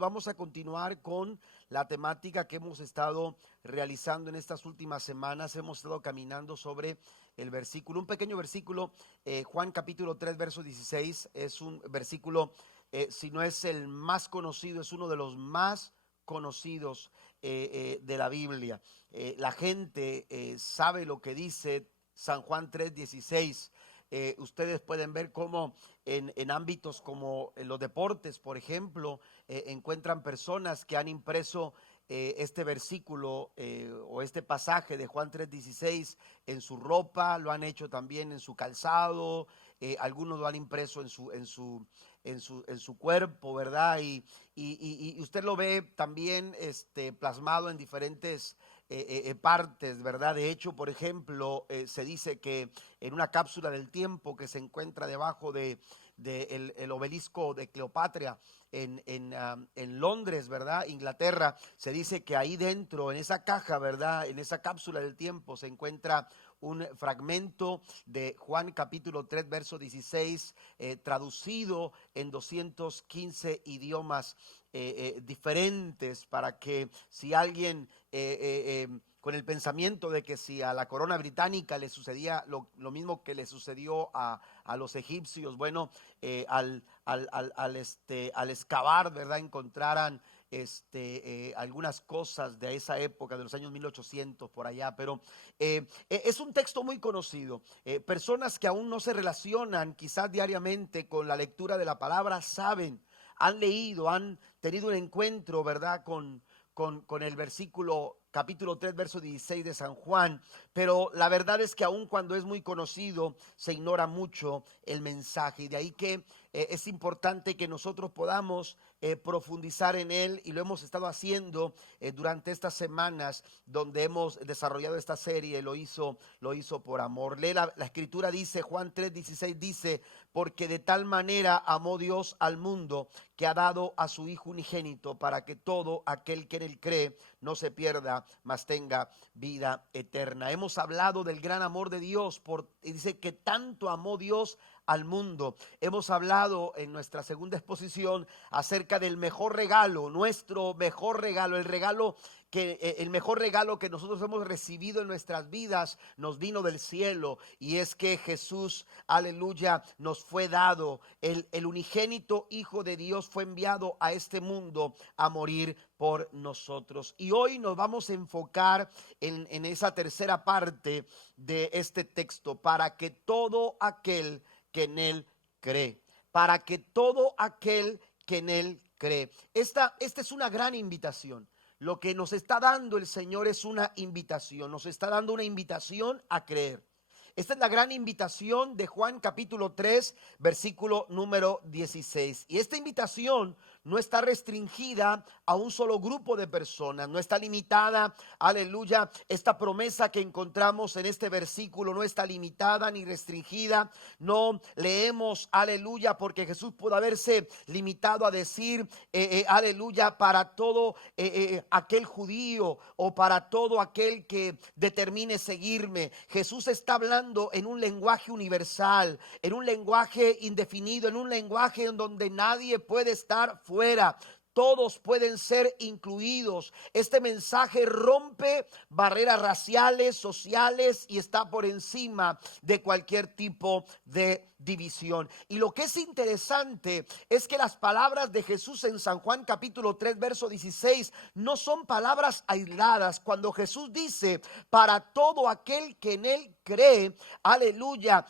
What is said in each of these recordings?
Vamos a continuar con la temática que hemos estado realizando en estas últimas semanas. Hemos estado caminando sobre el versículo, un pequeño versículo, Juan capítulo 3, verso 16. Es un versículo, si no es el más conocido, es uno de los más conocidos de la Biblia. La gente sabe lo que dice San Juan 3, 16. Ustedes pueden ver cómo en ámbitos como en los deportes, por ejemplo, encuentran personas que han impreso este versículo o este pasaje de Juan 3:16 en su ropa, lo han hecho también en su calzado, algunos lo han impreso en su cuerpo, ¿verdad? Y usted lo ve también plasmado en diferentes partes, ¿verdad? De hecho, por ejemplo, se dice que en una cápsula del tiempo que se encuentra debajo de el obelisco de Cleopatra en Londres, ¿verdad? Inglaterra, se dice que ahí dentro, en esa caja, ¿verdad? En esa cápsula del tiempo se encuentra un fragmento de Juan capítulo 3, verso 16, traducido en 215 idiomas diferentes, para que si alguien con el pensamiento de que si a la corona británica le sucedía lo mismo que le sucedió a los egipcios, bueno, al excavar, ¿verdad? Encontraran algunas cosas de esa época, de los años 1800 por allá, pero es un texto muy conocido. Personas que aún no se relacionan quizás diariamente con la lectura de la palabra saben, han leído, han tenido un encuentro, ¿verdad? Con el versículo capítulo 3, verso 16 de San Juan, pero la verdad es que aun cuando es muy conocido, se ignora mucho el mensaje, y de ahí que es importante que nosotros podamos profundizar en él, y lo hemos estado haciendo durante estas semanas donde hemos desarrollado esta serie. Lo hizo por amor. Lee la escritura, dice Juan 3:16, dice: porque de tal manera amó Dios al mundo, que ha dado a su Hijo unigénito, para que todo aquel que en él cree no se pierda, mas tenga vida eterna. Hemos hablado del gran amor de Dios, y dice que tanto amó Dios al mundo. Hemos hablado en nuestra segunda exposición acerca del mejor regalo, nuestro mejor regalo, el mejor regalo que nosotros hemos recibido en nuestras vidas nos vino del cielo, y es que Jesús, aleluya, nos fue dado. El unigénito Hijo de Dios fue enviado a este mundo a morir por nosotros. Y hoy nos vamos a enfocar en esa tercera parte de este texto: para que todo aquel que en él cree, para que todo aquel que en él cree. Esta es una gran invitación. Lo que nos está dando el Señor es una invitación, nos está dando una invitación a creer. Esta es la gran invitación de Juan capítulo 3, versículo número 16. Y esta invitación no está restringida a un solo grupo de personas, no está limitada, aleluya. Esta promesa que encontramos en este versículo no está limitada ni restringida. No leemos, aleluya, porque Jesús pudo haberse limitado a decir, aleluya, para todo aquel judío o para todo aquel que determine seguirme. Jesús está hablando en un lenguaje universal, en un lenguaje indefinido, en un lenguaje en donde nadie puede estar fuera. Todos pueden ser incluidos. Este mensaje rompe barreras raciales, sociales, y está por encima de cualquier tipo de división. Y lo que es interesante es que las palabras de Jesús en San Juan capítulo 3, verso 16 no son palabras aisladas. Cuando Jesús dice para todo aquel que en él cree, aleluya,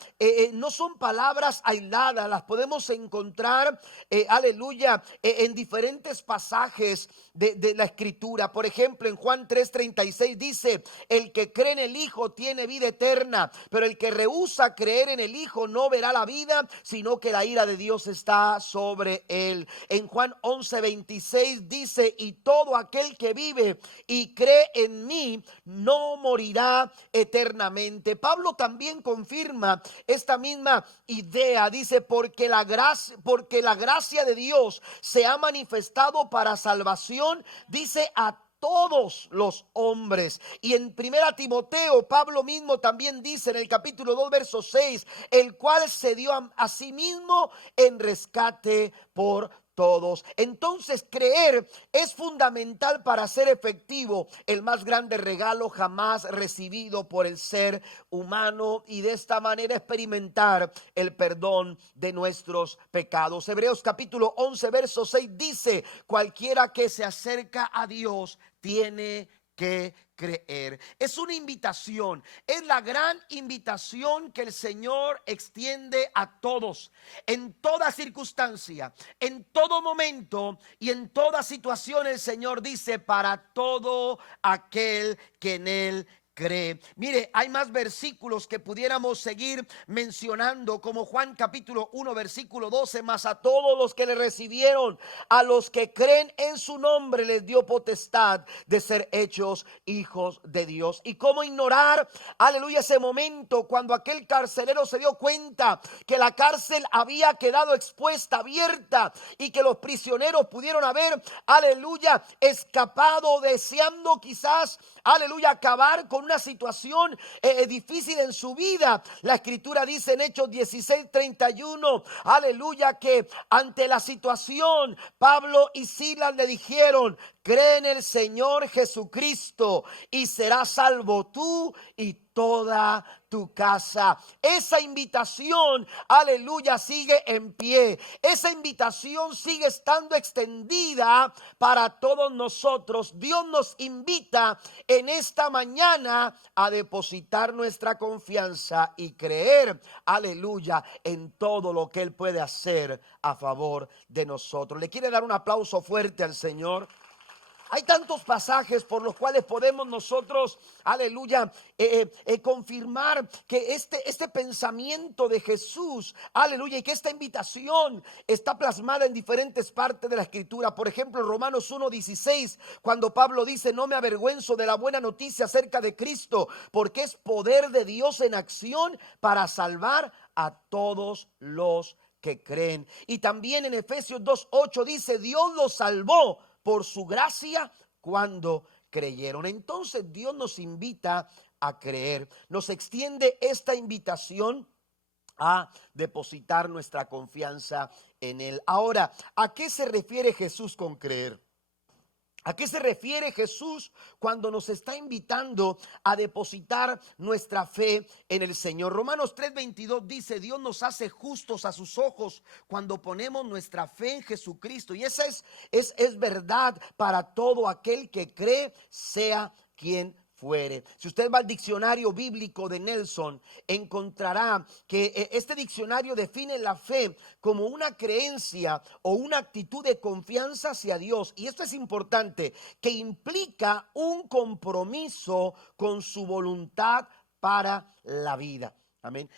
no son palabras aisladas, las podemos encontrar, aleluya, en diferentes pasajes de la escritura. Por ejemplo, en Juan 3:36 dice: el que cree en el Hijo tiene vida eterna, pero el que rehúsa creer en el Hijo no verá la vida, sino que la ira de Dios está sobre él. En Juan 11:26 dice: y todo aquel que vive y cree en mí no morirá eternamente. Pablo también confirma esta misma idea. Dice: porque la gracia de Dios se ha manifestado para salvación, dice, a todos los hombres. Y en primera Timoteo, Pablo mismo también dice en el capítulo 2, verso 6: el cual se dio a sí mismo en rescate por todos. Entonces, creer es fundamental para hacer efectivo el más grande regalo jamás recibido por el ser humano y de esta manera experimentar el perdón de nuestros pecados. Hebreos capítulo 11 verso 6 dice: cualquiera que se acerca a Dios tiene que creer. Es una invitación, es la gran invitación que el Señor extiende a todos, en toda circunstancia, en todo momento y en toda situación. El Señor dice: para todo aquel que en Él cree. Mire, hay más versículos que pudiéramos seguir mencionando, como Juan capítulo 1 versículo 12: mas a todos los que le recibieron, a los que creen en su nombre, les dio potestad de ser hechos hijos de Dios. Y cómo ignorar, aleluya, ese momento cuando aquel carcelero se dio cuenta que la cárcel había quedado expuesta, abierta, y que los prisioneros pudieron haber, aleluya, escapado, deseando quizás, aleluya, acabar con una situación difícil en su vida. La escritura dice en Hechos 16:31, aleluya, que ante la situación Pablo y Silas le dijeron: cree en el Señor Jesucristo y serás salvo tú y toda tu casa. Esa invitación, aleluya, sigue en pie. Esa invitación sigue estando extendida para todos nosotros. Dios nos invita en esta mañana a depositar nuestra confianza y creer, aleluya, en todo lo que Él puede hacer a favor de nosotros. ¿Le quiere dar un aplauso fuerte al Señor? Hay tantos pasajes por los cuales podemos nosotros, aleluya, confirmar que este pensamiento de Jesús, aleluya, y que esta invitación está plasmada en diferentes partes de la escritura. Por ejemplo, Romanos 1:16, cuando Pablo dice: no me avergüenzo de la buena noticia acerca de Cristo, porque es poder de Dios en acción para salvar a todos los que creen. Y también en Efesios 2:8 dice: Dios los salvó por su gracia cuando creyeron. Entonces Dios nos invita a creer, nos extiende esta invitación a depositar nuestra confianza en Él. Ahora, ¿a qué se refiere Jesús con creer? ¿A qué se refiere Jesús cuando nos está invitando a depositar nuestra fe en el Señor? Romanos 3:22 dice: Dios nos hace justos a sus ojos cuando ponemos nuestra fe en Jesucristo. Y esa es verdad para todo aquel que cree, sea quien fuere. Si usted va al diccionario bíblico de Nelson, encontrará que este diccionario define la fe como una creencia o una actitud de confianza hacia Dios. Y esto es importante, que implica un compromiso con su voluntad para la vida. Amén.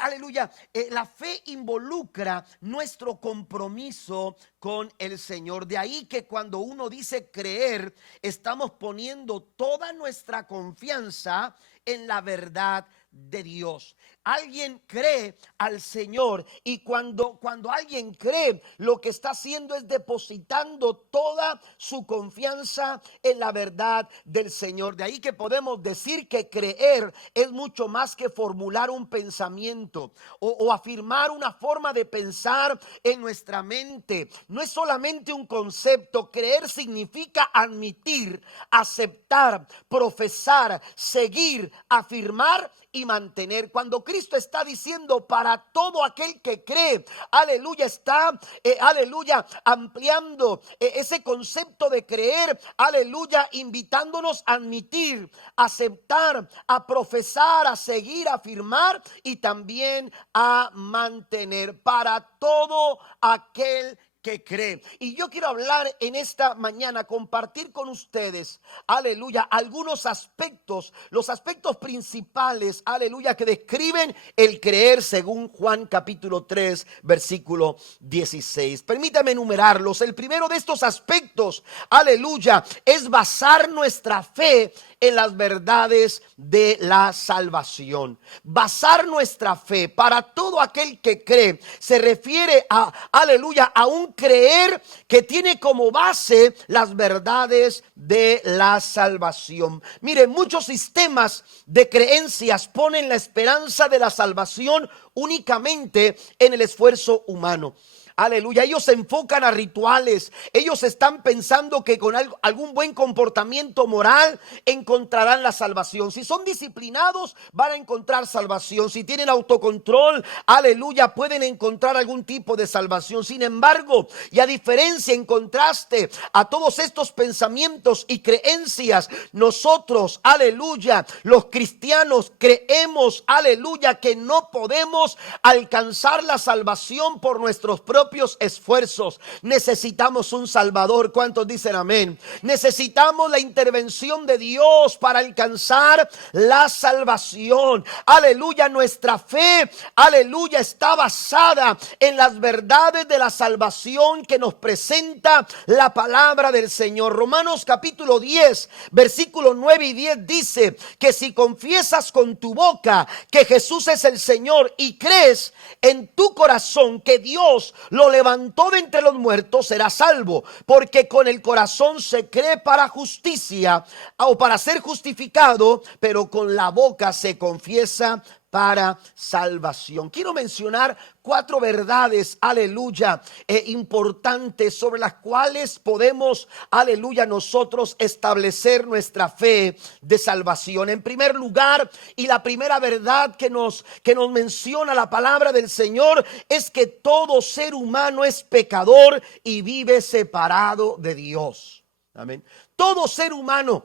Aleluya. La fe involucra nuestro compromiso con el Señor. De ahí que cuando uno dice creer, estamos poniendo toda nuestra confianza en la verdad de Dios. Alguien cree al Señor, y cuando alguien cree, lo que está haciendo es depositando toda su confianza en la verdad del Señor. De ahí que podemos decir que creer es mucho más que formular un pensamiento o afirmar una forma de pensar en nuestra mente. No es solamente un concepto. Creer significa admitir, aceptar, profesar, seguir, afirmar y mantener. Cuando Cristo está diciendo para todo aquel que cree, aleluya, está, aleluya, ampliando ese concepto de creer, aleluya, invitándonos a admitir, a aceptar, a profesar, a seguir, a afirmar y también a mantener. Para todo aquel que cree. Y yo quiero hablar en esta mañana, compartir con ustedes, aleluya, algunos aspectos, los aspectos principales, aleluya, que describen el creer según Juan capítulo 3 versículo 16. Permítame enumerarlos. El primero de estos aspectos, aleluya, es basar nuestra fe en las verdades de la salvación. Basar nuestra fe para todo aquel que cree se refiere a, aleluya, a un creer que tiene como base las verdades de la salvación. Mire, muchos sistemas de creencias ponen la esperanza de la salvación únicamente en el esfuerzo humano. Aleluya, ellos se enfocan a rituales. Ellos están pensando que con algún buen comportamiento moral encontrarán la salvación. Si son disciplinados, van a encontrar salvación. Si tienen autocontrol, aleluya, pueden encontrar algún tipo de salvación. Sin embargo, y a diferencia, en contraste a todos estos pensamientos y creencias, nosotros, aleluya, los cristianos creemos, aleluya, que no podemos alcanzar la salvación por nuestros propios esfuerzos. Necesitamos un Salvador. ¿Cuántos dicen amén? Necesitamos la intervención de Dios para alcanzar la salvación. Aleluya, nuestra fe, aleluya, está basada en las verdades de la salvación que nos presenta la palabra del Señor. Romanos capítulo 10, versículos 9 y 10 dice que si confiesas con tu boca que Jesús es el Señor y crees en tu corazón que Dios lo levantó de entre los muertos, serás salvo, porque con el corazón se cree para justicia o para ser justificado, pero con la boca se confiesa para salvación. Quiero mencionar 4 verdades, aleluya, importantes sobre las cuales podemos, aleluya, nosotros establecer nuestra fe de salvación. En primer lugar, y la primera verdad que nos menciona la palabra del Señor es que todo ser humano es pecador y vive separado de Dios. Amén. Todo ser humano.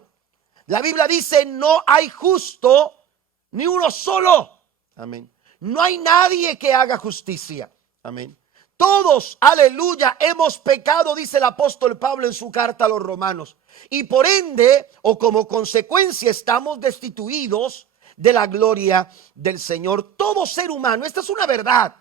La Biblia dice: no hay justo ni uno solo. Amén. No hay nadie que haga justicia. Amén. Todos, aleluya, hemos pecado, dice el apóstol Pablo en su carta a los romanos. Y por ende, o como consecuencia, estamos destituidos de la gloria del Señor. Todo ser humano, esta es una verdad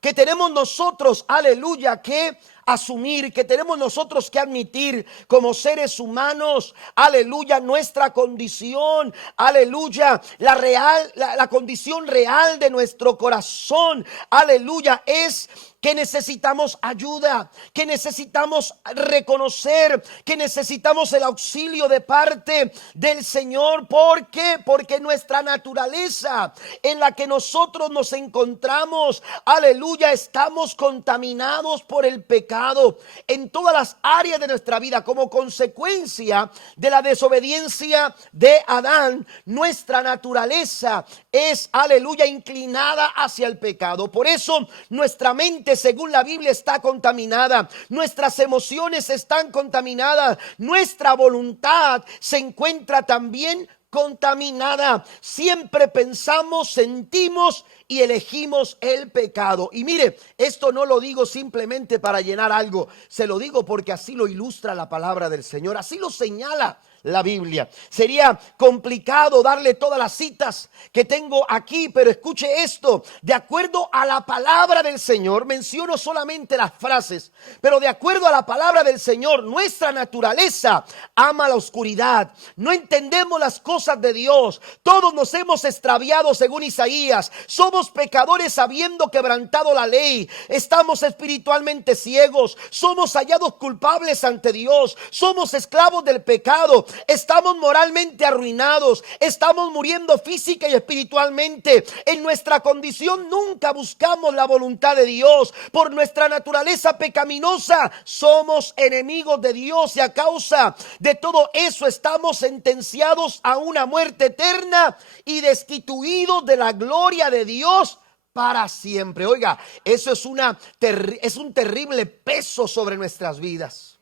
que tenemos nosotros, aleluya, que asumir, que tenemos nosotros que admitir como seres humanos, aleluya, nuestra condición, aleluya, la condición real de nuestro corazón, aleluya, es que necesitamos ayuda, que necesitamos reconocer, que necesitamos el auxilio de parte del Señor. ¿Por qué? Porque nuestra naturaleza en la que nosotros nos encontramos, aleluya, estamos contaminados por el pecado en todas las áreas de nuestra vida. Como consecuencia de la desobediencia de Adán, nuestra naturaleza es, aleluya, inclinada hacia el pecado. Por eso nuestra mente, según la Biblia, está contaminada. Nuestras emociones están contaminadas. Nuestra voluntad se encuentra también contaminada. Siempre pensamos, sentimos y elegimos el pecado. Y mire, esto no lo digo simplemente para llenar algo. Se lo digo porque así lo ilustra la palabra del Señor. Así lo señala la Biblia. Sería complicado darle todas las citas que tengo aquí, pero escuche esto: de acuerdo a la palabra del Señor, menciono solamente las frases, pero de acuerdo a la palabra del Señor, nuestra naturaleza ama la oscuridad. No entendemos las cosas de Dios. Todos nos hemos extraviado, según Isaías. Somos pecadores habiendo quebrantado la ley. Estamos espiritualmente ciegos. Somos hallados culpables ante Dios. Somos esclavos del pecado. Estamos moralmente arruinados. Estamos muriendo física y espiritualmente. En nuestra condición nunca buscamos la voluntad de Dios. Por nuestra naturaleza pecaminosa somos enemigos de Dios, y a causa de todo eso estamos sentenciados a una muerte eterna y destituidos de la gloria de Dios para siempre. Oiga, eso es un terrible peso sobre nuestras vidas.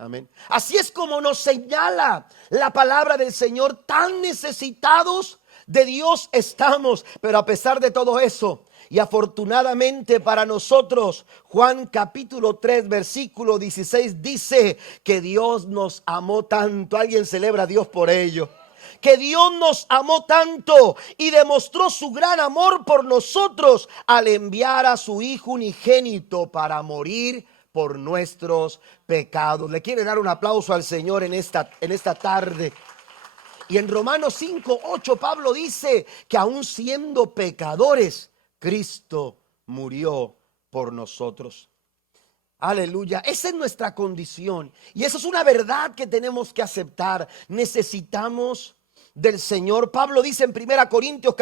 Amén. Así es como nos señala la palabra del Señor. Tan necesitados de Dios estamos. Pero a pesar de todo eso, y afortunadamente para nosotros, Juan capítulo 3 versículo 16 dice que Dios nos amó tanto. Alguien celebra a Dios por ello. Que Dios nos amó tanto y demostró su gran amor por nosotros al enviar a su Hijo unigénito para morir por nuestros pecados. Le quiere dar un aplauso al Señor en esta tarde. Y en Romanos 5:8 Pablo dice que aun siendo pecadores, Cristo murió por nosotros. Aleluya, esa es nuestra condición y eso es una verdad que tenemos que aceptar. Necesitamos del Señor. Pablo dice en 1 Corintios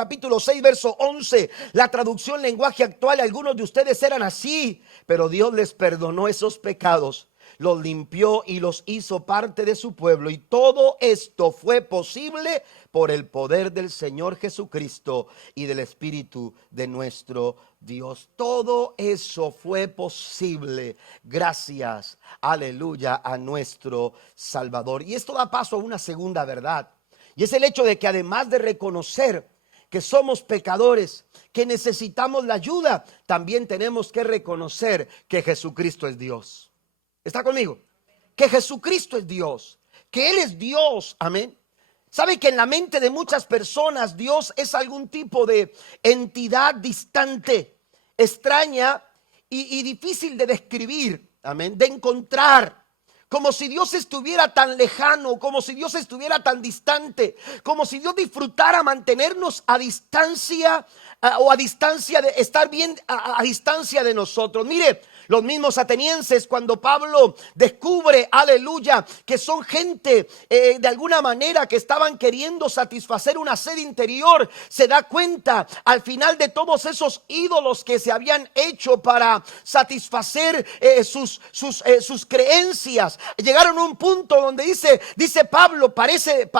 6, verso 11, la traducción lenguaje actual: algunos de ustedes eran así, pero Dios les perdonó esos pecados, los limpió y los hizo parte de su pueblo. Y todo esto fue posible por el poder del Señor Jesucristo y del Espíritu de nuestro Dios. Todo eso fue posible gracias, aleluya, a nuestro Salvador. Y esto da paso a una segunda verdad, y es el hecho de que además de reconocer que somos pecadores, que necesitamos la ayuda, también tenemos que reconocer que Jesucristo es Dios. ¿Está conmigo? Que Jesucristo es Dios, que Él es Dios, amén. ¿Sabe que en la mente de muchas personas Dios es algún tipo de entidad distante, extraña y difícil de describir, amén, de encontrar? Como si Dios estuviera tan lejano, como si Dios estuviera tan distante, como si Dios disfrutara mantenernos a distancia, o a distancia de estar bien a distancia de nosotros. Mire, los mismos atenienses, cuando Pablo descubre, aleluya, que son gente de alguna manera que estaban queriendo satisfacer una sed interior, se da cuenta al final de todos esos ídolos que se habían hecho para satisfacer sus creencias. Llegaron a un punto donde dice Pablo, parece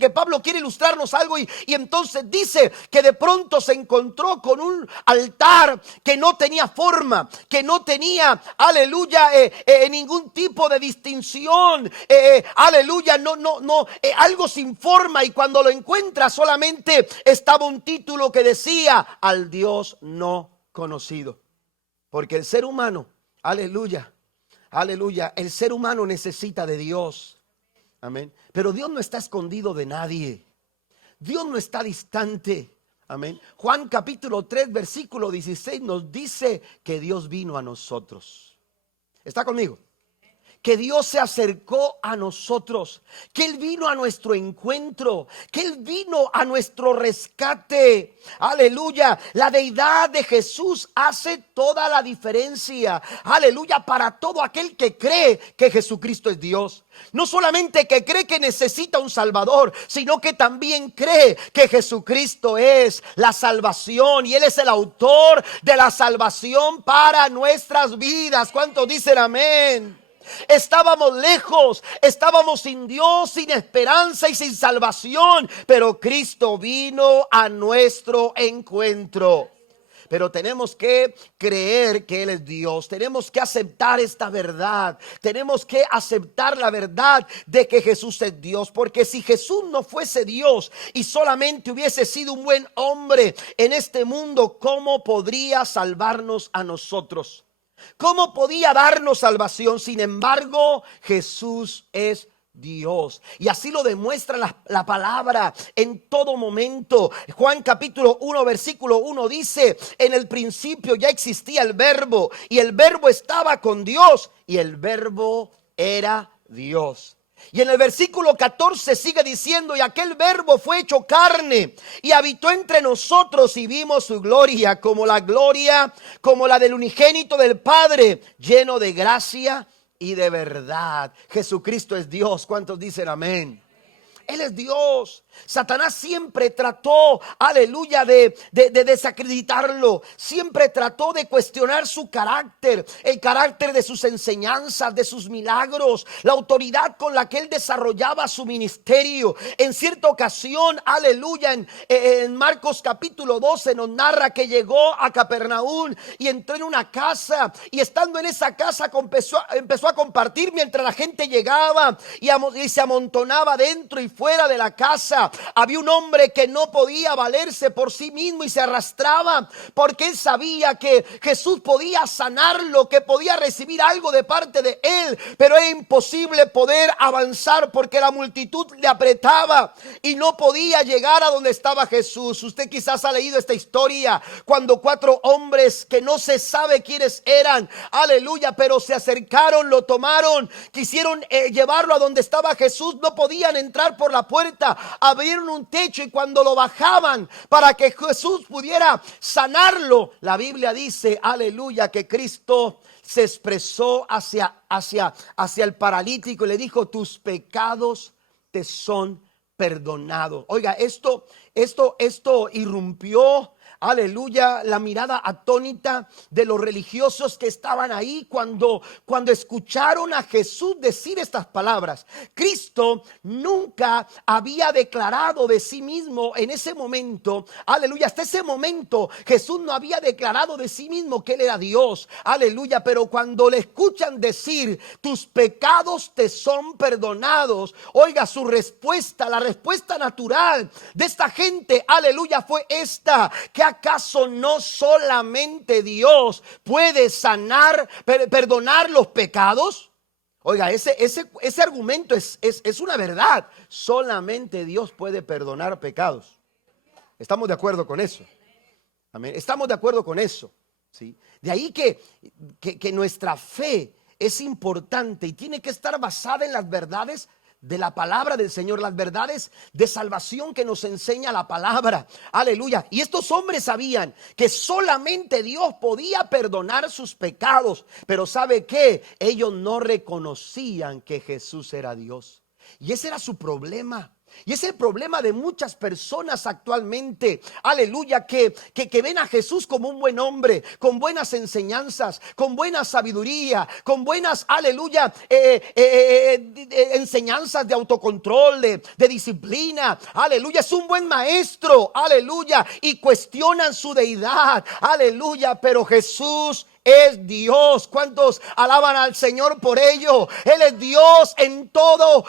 que Pablo quiere ilustrarnos algo, y entonces dice que de pronto se encontró con un altar que no tenía forma, que no tenía, aleluya, ningún tipo de distinción, aleluya, algo sin forma. Y cuando lo encuentra, solamente estaba un título que decía: al Dios no conocido. Porque el ser humano, aleluya, aleluya, el ser humano necesita de Dios, amén. Pero Dios no está escondido de nadie, Dios no está distante. Amén. Juan capítulo 3 versículo 16 nos dice que Dios vino a nosotros. ¿Está conmigo? Que Dios se acercó a nosotros, que Él vino a nuestro encuentro, que Él vino a nuestro rescate. Aleluya. La deidad de Jesús hace toda la diferencia. Aleluya. Para todo aquel que cree que Jesucristo es Dios. No solamente que cree que necesita un Salvador, sino que también cree que Jesucristo es la salvación y Él es el autor de la salvación para nuestras vidas. ¿Cuántos dicen amén? Estábamos lejos, estábamos sin Dios, sin esperanza y sin salvación, pero Cristo vino a nuestro encuentro. Pero tenemos que creer que Él es Dios. Tenemos que aceptar esta verdad. Tenemos que aceptar la verdad de que Jesús es Dios. Porque si Jesús no fuese Dios y solamente hubiese sido un buen hombre en este mundo, ¿cómo podría salvarnos a nosotros? ¿Cómo podía darnos salvación? Sin embargo, Jesús es Dios. Y así lo demuestra la palabra en todo momento. Juan capítulo 1 versículo 1 dice: en el principio ya existía el verbo, y el verbo estaba con Dios, y el verbo era Dios. Y en el versículo 14 sigue diciendo: y aquel verbo fue hecho carne y habitó entre nosotros, y vimos su gloria como la del unigénito del Padre, lleno de gracia y de verdad. Jesucristo es Dios. ¿Cuántos dicen amén? Él es Dios. Satanás siempre trató, aleluya, de desacreditarlo. Siempre trató de cuestionar su carácter, el carácter de sus enseñanzas, de sus milagros, la autoridad con la que él desarrollaba su ministerio. En cierta ocasión, aleluya, en Marcos capítulo 12 nos narra que llegó a Capernaum y entró en una casa, y estando en esa casa empezó a compartir mientras la gente llegaba y se amontonaba dentro y fuera de la casa. Había un hombre que no podía valerse por sí mismo y se arrastraba, porque él sabía que Jesús podía sanarlo, que podía recibir algo de parte de él, pero era imposible poder avanzar porque la multitud le apretaba y no podía llegar a donde estaba Jesús. Usted quizás ha leído esta historia cuando 4 hombres que no se sabe quiénes eran, aleluya, pero se acercaron, lo tomaron, quisieron llevarlo a donde estaba Jesús. No podían entrar por la puerta, abrieron un techo, y cuando lo bajaban para que Jesús pudiera sanarlo, la Biblia dice, aleluya, que Cristo se expresó hacia el paralítico y le dijo: tus pecados te son perdonados. Oiga, esto irrumpió, aleluya, la mirada atónita de los religiosos que estaban ahí cuando escucharon a Jesús decir estas palabras. Cristo nunca había declarado de sí mismo en ese momento, aleluya, hasta ese momento Jesús no había declarado de sí mismo que Él era Dios, aleluya, pero cuando le escuchan decir, tus pecados te son perdonados, oiga, su respuesta, la respuesta natural de esta gente, aleluya, fue esta: ¿que acaso no solamente Dios puede sanar, perdonar los pecados? Oiga, ese argumento es una verdad. Solamente Dios puede perdonar pecados. ¿Estamos de acuerdo con eso? Amén. Estamos de acuerdo con eso, ¿sí? De ahí que nuestra fe es importante y tiene que estar basada en las verdades de la palabra del Señor, las verdades de salvación que nos enseña la palabra, aleluya. Y estos hombres sabían que solamente Dios podía perdonar sus pecados, pero ¿sabe qué? Ellos no reconocían que Jesús era Dios, y ese era su problema. Y es el problema de muchas personas actualmente, aleluya, que ven a Jesús como un buen hombre, con buenas enseñanzas, con buena sabiduría, con buenas, aleluya, enseñanzas de autocontrol, de disciplina, aleluya, es un buen maestro, aleluya, y cuestionan su deidad, aleluya, pero Jesús es Dios. ¿Cuántos alaban al Señor por ello? Él es Dios en todo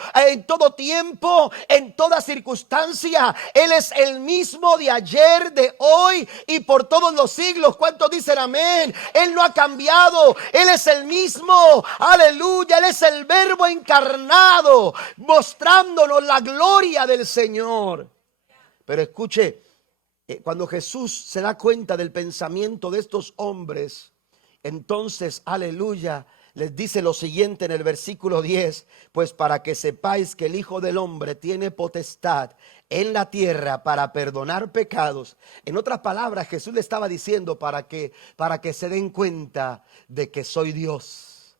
tiempo, en toda circunstancia. Él es el mismo de ayer, de hoy y por todos los siglos. ¿Cuántos dicen amén? Él no ha cambiado. Él es el mismo. Aleluya. Él es el Verbo encarnado, mostrándonos la gloria del Señor. Pero escuche, cuando Jesús se da cuenta del pensamiento de estos hombres, entonces, aleluya, les dice lo siguiente en el versículo 10: pues para que sepáis que el Hijo del Hombre tiene potestad en la tierra para perdonar pecados. En otras palabras, Jesús le estaba diciendo para que se den cuenta de que soy Dios,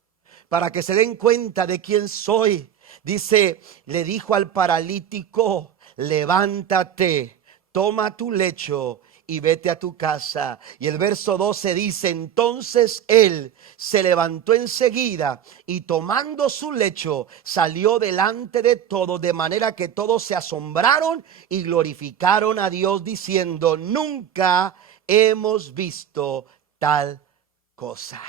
para que se den cuenta de quién soy. Dice, le dijo al paralítico: levántate, toma tu lecho y vete a tu casa. Y el verso 12 dice, entonces él se levantó enseguida y tomando su lecho salió delante de todos, de manera que todos se asombraron y glorificaron a Dios diciendo, nunca hemos visto tal cosa.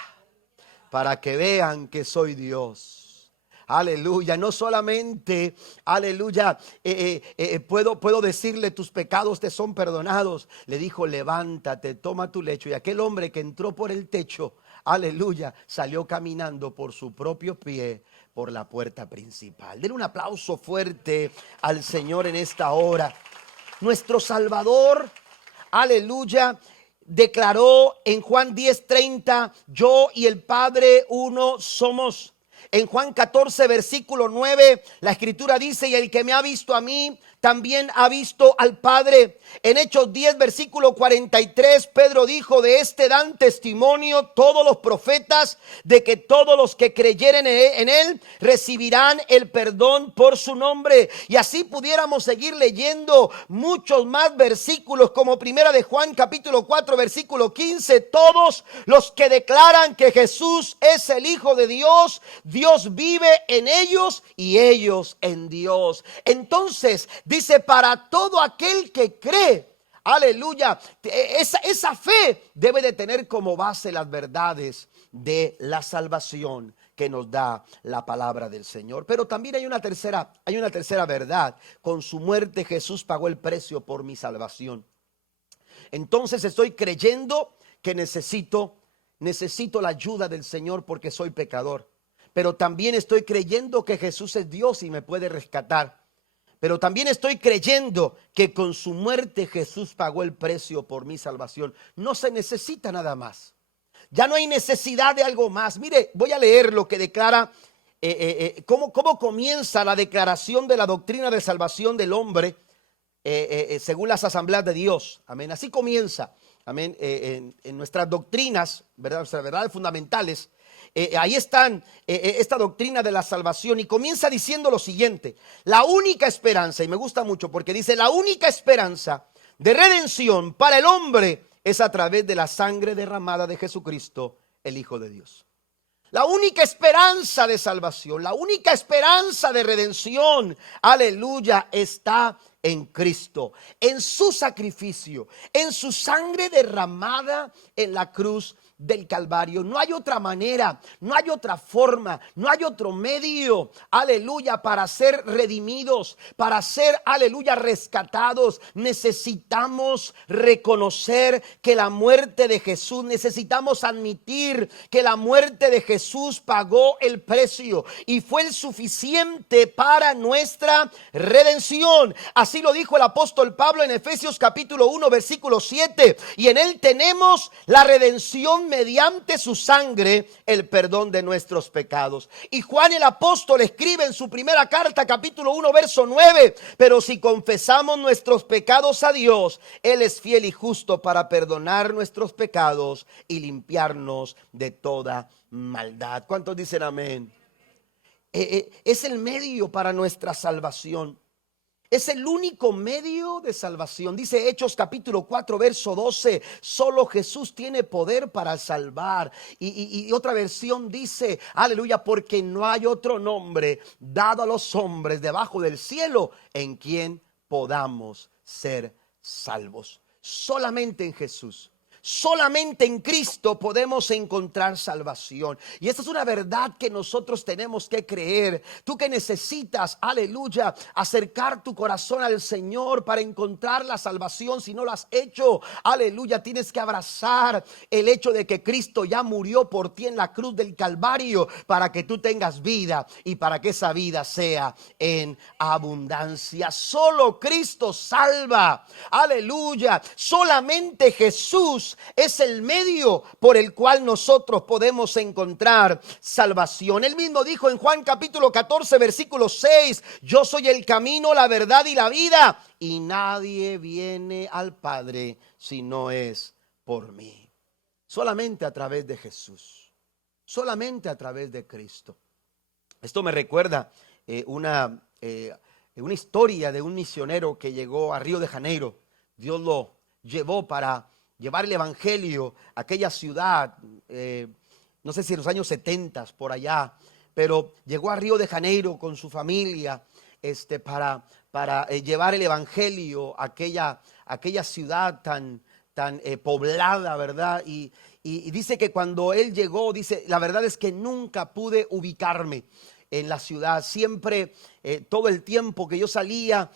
Para que vean que soy Dios. Aleluya, no solamente, aleluya, puedo decirle tus pecados te son perdonados. Le dijo, levántate, toma tu lecho. Y aquel hombre que entró por el techo, aleluya, salió caminando por su propio pie por la puerta principal. Denle un aplauso fuerte al Señor en esta hora. Nuestro Salvador, aleluya, declaró en Juan 10:30, yo y el Padre uno somos. En Juan 14, versículo 9, la escritura dice, y el que me ha visto a mí, también ha visto al Padre. En Hechos 10, versículo 43, Pedro dijo, de este dan testimonio todos los profetas, de que todos los que creyeren en él recibirán el perdón por su nombre. Y así pudiéramos seguir leyendo muchos más versículos, como primera de Juan capítulo 4, versículo 15. Todos los que declaran que Jesús es el Hijo de Dios, Dios vive en ellos y ellos en Dios. Entonces dice, para todo aquel que cree, aleluya, esa fe debe de tener como base las verdades de la salvación que nos da la palabra del Señor. Pero también hay una tercera verdad. Con su muerte Jesús pagó el precio por mi salvación. Entonces estoy creyendo que necesito la ayuda del Señor porque soy pecador. Pero también estoy creyendo que Jesús es Dios y me puede rescatar. Pero también estoy creyendo que con su muerte Jesús pagó el precio por mi salvación. No se necesita nada más. Ya no hay necesidad de algo más. Mire, voy a leer lo que declara, cómo comienza la declaración de la doctrina de salvación del hombre según las asambleas de Dios. Amén. Así comienza. Amén. En nuestras doctrinas, ¿verdad? Nuestras verdades fundamentales. ahí están esta doctrina de la salvación, y comienza diciendo lo siguiente: la única esperanza, y me gusta mucho porque dice, la única esperanza de redención para el hombre es a través de la sangre derramada de Jesucristo, el Hijo de Dios. La única esperanza de salvación, la única esperanza de redención, aleluya, está en Cristo, en su sacrificio, en su sangre derramada en la cruz del Calvario. No hay otra manera, no hay otra forma, no hay otro medio, aleluya, para ser redimidos, para ser, aleluya, rescatados. Necesitamos reconocer que la muerte de Jesús, necesitamos admitir que la muerte de Jesús pagó el precio y fue el suficiente para nuestra redención. Así lo dijo el apóstol Pablo en Efesios capítulo 1 versículo 7, y en él tenemos la redención mediante su sangre, el perdón de nuestros pecados. Y Juan el apóstol escribe en su primera carta, capítulo 1 verso 9, pero si confesamos nuestros pecados a Dios, él es fiel y justo para perdonar nuestros pecados y limpiarnos de toda maldad. ¿Cuántos dicen amén? Es el medio para nuestra salvación. Es el único medio de salvación. Dice Hechos capítulo 4 verso 12, solo Jesús tiene poder para salvar. Y otra versión dice, aleluya, porque no hay otro nombre dado a los hombres debajo del cielo en quien podamos ser salvos. Solamente en Jesús. Solamente en Cristo podemos encontrar salvación. Y esta es una verdad que nosotros tenemos que creer. Tú que necesitas, aleluya, acercar tu corazón al Señor para encontrar la salvación, si no lo has hecho, aleluya, tienes que abrazar el hecho de que Cristo ya murió por ti en la cruz del Calvario para que tú tengas vida y para que esa vida sea en abundancia. Solo Cristo salva, aleluya. Solamente Jesús es el medio por el cual nosotros podemos encontrar salvación. Él mismo dijo en Juan capítulo 14 versículo 6, yo soy el camino, la verdad y la vida, y nadie viene al Padre si no es por mí. Solamente a través de Jesús, solamente a través de Cristo. Esto me recuerda una historia de un misionero que llegó a Río de Janeiro. Dios lo llevó para llevar el evangelio a aquella ciudad, no sé si en los años 70 por allá, pero llegó a Río de Janeiro con su familia para llevar el evangelio a aquella ciudad tan poblada, ¿verdad? Y dice que cuando él llegó, dice, la verdad es que nunca pude ubicarme en la ciudad. Siempre, todo el tiempo que yo salía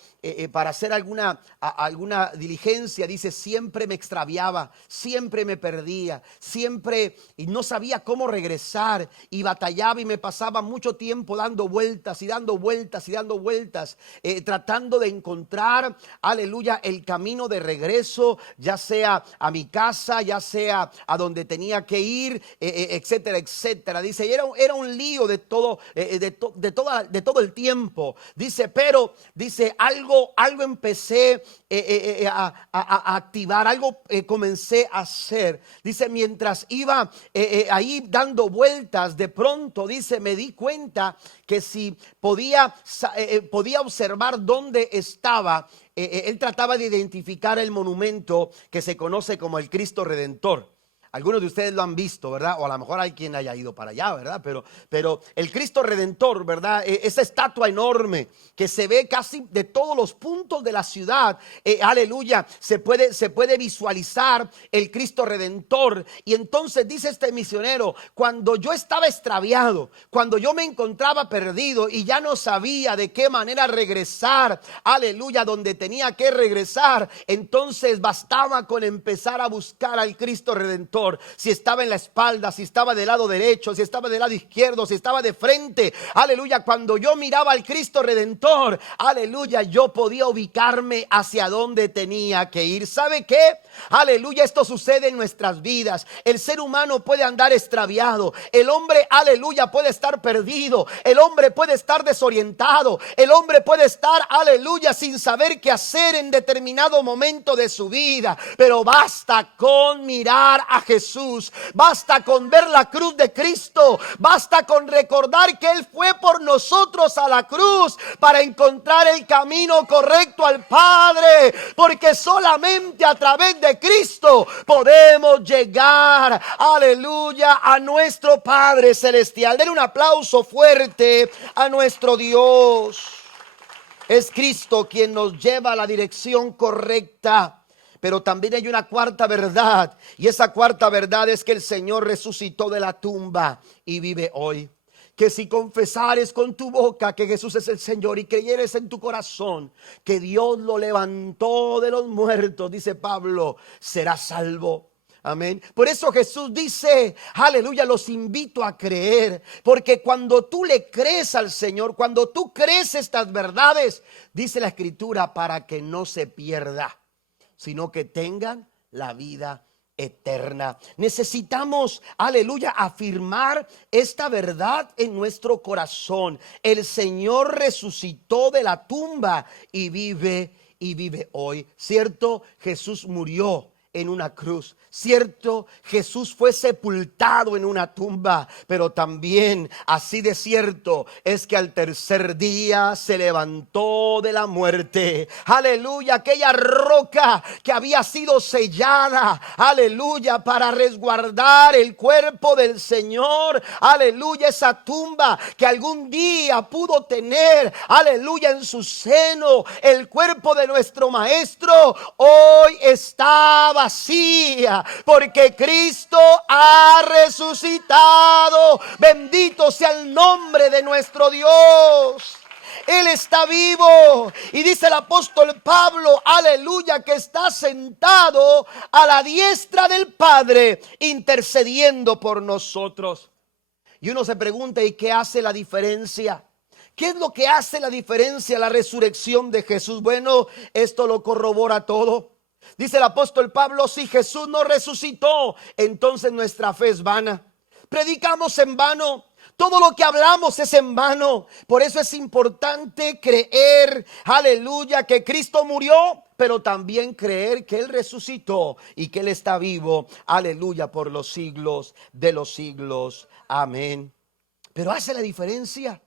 para hacer alguna diligencia, dice, siempre me extraviaba, siempre me perdía, siempre, y no sabía cómo regresar, y batallaba y me pasaba mucho tiempo dando vueltas y dando vueltas y dando vueltas, tratando de encontrar, aleluya, el camino de regreso, ya sea a mi casa, ya sea a donde tenía que ir, etcétera, etcétera. Dice, era un lío de todo, de todo el tiempo. Dice, pero dice, algo empecé a activar, algo comencé a hacer. Dice, mientras iba ahí dando vueltas, de pronto, dice, me di cuenta que si podía observar dónde estaba, él trataba de identificar el monumento que se conoce como el Cristo Redentor. Algunos de ustedes lo han visto, ¿verdad? O a lo mejor hay quien haya ido para allá, ¿verdad? Pero el Cristo Redentor, ¿verdad? Esa estatua enorme que se ve casi de todos los puntos de la ciudad, aleluya, se puede visualizar el Cristo Redentor. Y entonces dice este misionero, cuando yo estaba extraviado, cuando yo me encontraba perdido y ya no sabía de qué manera regresar, aleluya, donde tenía que regresar, entonces bastaba con empezar a buscar al Cristo Redentor. Si estaba en la espalda, si estaba del lado derecho, si estaba del lado izquierdo, si estaba de frente, aleluya, cuando yo miraba al Cristo Redentor, aleluya, yo podía ubicarme hacia donde tenía que ir. ¿Sabe qué? Aleluya, esto sucede en nuestras vidas. El ser humano puede andar extraviado, el hombre, aleluya, puede estar perdido, el hombre puede estar desorientado, el hombre puede estar, aleluya, sin saber qué hacer en determinado momento de su vida, pero basta con mirar a Jesús. Jesús, basta con ver la cruz de Cristo, basta con recordar que Él fue por nosotros a la cruz para encontrar el camino correcto al Padre, porque solamente a través de Cristo podemos llegar, aleluya, a nuestro Padre Celestial. Den un aplauso fuerte a nuestro Dios. Es Cristo quien nos lleva a la dirección correcta. Pero también hay una cuarta verdad, y esa cuarta verdad es que el Señor resucitó de la tumba y vive hoy. Que si confesares con tu boca que Jesús es el Señor y creyeres en tu corazón que Dios lo levantó de los muertos, dice Pablo, serás salvo. Amén. Por eso Jesús dice, aleluya, los invito a creer, porque cuando tú le crees al Señor, cuando tú crees estas verdades, dice la Escritura, para que no se pierda, sino que tengan la vida eterna. Necesitamos, aleluya, afirmar esta verdad en nuestro corazón. El Señor resucitó de la tumba y vive hoy. Cierto, Jesús murió en una cruz. Cierto, Jesús fue sepultado en una tumba, pero también así de cierto es que al tercer día se levantó de la muerte. Aleluya, aquella roca que había sido sellada, aleluya, para resguardar el cuerpo del Señor. Aleluya, esa tumba que algún día pudo tener, aleluya, en su seno el cuerpo de nuestro Maestro, hoy está vacía, porque Cristo ha resucitado. Bendito sea el nombre de nuestro Dios. Él está vivo. Y dice el apóstol Pablo, aleluya, que está sentado a la diestra del Padre, intercediendo por nosotros. Y uno se pregunta, ¿y qué hace la diferencia? ¿Qué es lo que hace la diferencia la resurrección de Jesús? Bueno, esto lo corrobora todo. Dice el apóstol Pablo, si Jesús no resucitó, entonces nuestra fe es vana. Predicamos en vano. Todo lo que hablamos es en vano. Por eso es importante creer, aleluya, que Cristo murió, pero también creer que Él resucitó y que Él está vivo, aleluya, por los siglos de los siglos. Amén. Pero hace la diferencia.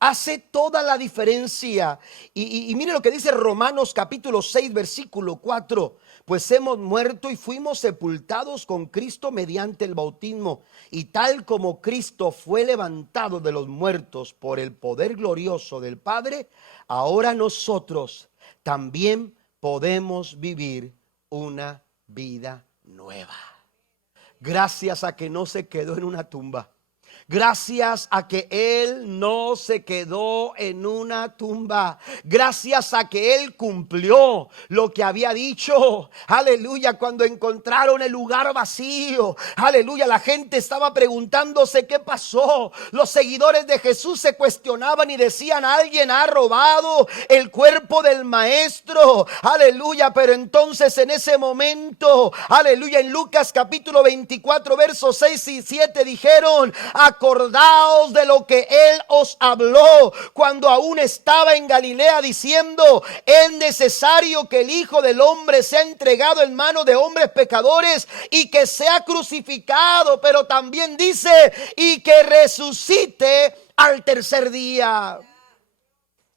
Hace toda la diferencia. Y mire lo que dice Romanos capítulo 6 versículo 4. Pues hemos muerto y fuimos sepultados con Cristo mediante el bautismo. Y tal como Cristo fue levantado de los muertos por el poder glorioso del Padre, ahora nosotros también podemos vivir una vida nueva. Gracias a que no se quedó en una tumba. Gracias a que Él no se quedó en una tumba. Gracias a que Él cumplió lo que había dicho. Aleluya, cuando encontraron el lugar vacío. Aleluya, la gente estaba preguntándose qué pasó. Los seguidores de Jesús se cuestionaban y decían, alguien ha robado el cuerpo del Maestro. Aleluya, pero entonces en ese momento, aleluya, en Lucas capítulo 24 versos 6 y 7 dijeron, acordaos de lo que Él os habló cuando aún estaba en Galilea, diciendo, es necesario que el Hijo del Hombre sea entregado en manos de hombres pecadores y que sea crucificado, pero también dice, y que resucite al tercer día.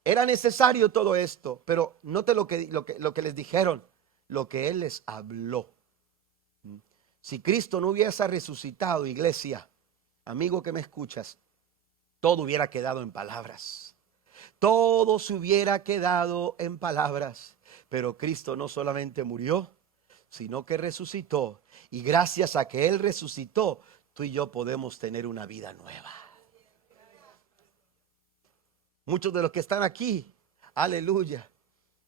Era necesario todo esto, pero note lo que les dijeron, lo que Él les habló. Si Cristo no hubiese resucitado, iglesia, amigo que me escuchas, todo hubiera quedado en palabras. Todo se hubiera quedado en palabras. Pero Cristo no solamente murió, sino que resucitó. Y gracias a que Él resucitó, tú y yo podemos tener una vida nueva. Muchos de los que están aquí, aleluya,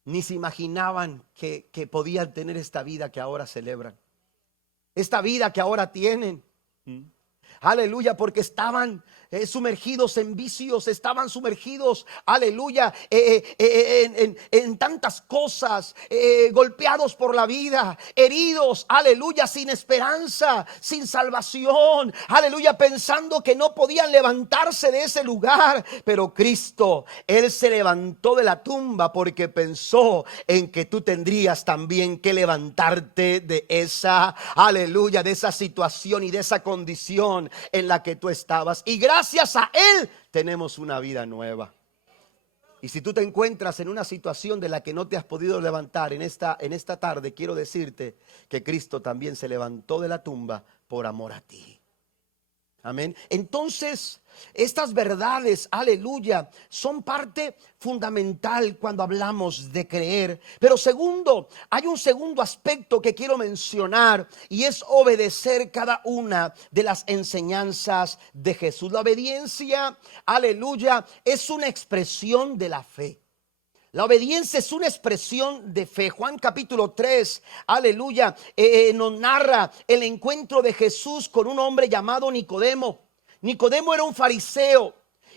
ni se imaginaban que podían tener esta vida que ahora celebran. Esta vida que ahora tienen. Aleluya, porque estaban sumergidos en vicios, estaban sumergidos, aleluya, en tantas cosas, golpeados por la vida, heridos, aleluya, sin esperanza, sin salvación, aleluya, pensando que no podían levantarse de ese lugar. Pero Cristo, Él se levantó de la tumba porque pensó en que tú tendrías también que levantarte de esa, aleluya, de esa situación y de esa condición en la que tú estabas. Y gracias a Él tenemos una vida nueva. Y si tú te encuentras en una situación de la que no te has podido levantar en esta tarde, quiero decirte que Cristo también se levantó de la tumba por amor a ti. Amén. Entonces, estas verdades, aleluya, son parte fundamental cuando hablamos de creer. Pero segundo, hay un segundo aspecto que quiero mencionar, y es obedecer cada una de las enseñanzas de Jesús. La obediencia, aleluya, es una expresión de la fe. La obediencia es una expresión de fe. Juan capítulo 3, aleluya, nos narra el encuentro de Jesús con un hombre llamado Nicodemo. Nicodemo era un fariseo,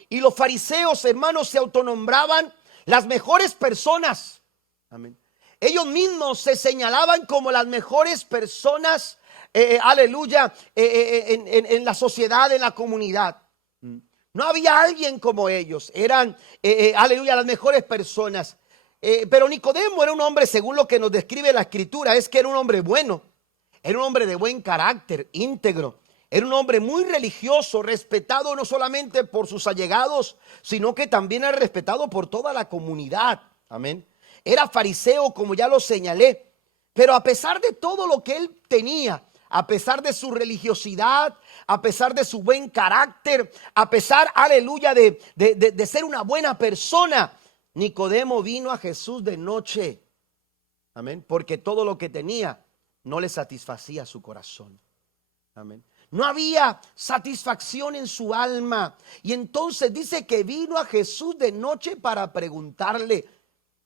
y los fariseos, hermanos, se autonombraban las mejores personas. Amén. Ellos mismos se señalaban como las mejores personas, aleluya, en la sociedad, en la comunidad. No había alguien como ellos, eran, aleluya, las mejores personas. Pero Nicodemo era un hombre, según lo que nos describe la Escritura, es que era un hombre bueno, era un hombre de buen carácter, íntegro. Era un hombre muy religioso, respetado no solamente por sus allegados, sino que también era respetado por toda la comunidad. Amén. Era fariseo, como ya lo señalé, pero a pesar de todo lo que él tenía, a pesar de su religiosidad, a pesar de su buen carácter, a pesar, aleluya, de ser una buena persona, Nicodemo vino a Jesús de noche. Amén. Porque todo lo que tenía no le satisfacía su corazón. Amén. No había satisfacción en su alma. Y entonces dice que vino a Jesús de noche para preguntarle: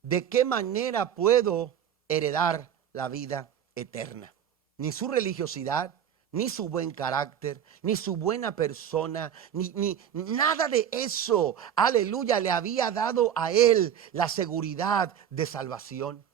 ¿de qué manera puedo heredar la vida eterna? Ni su religiosidad, ni su buen carácter, ni su buena persona, ni nada de eso, aleluya, le había dado a él la seguridad de salvación.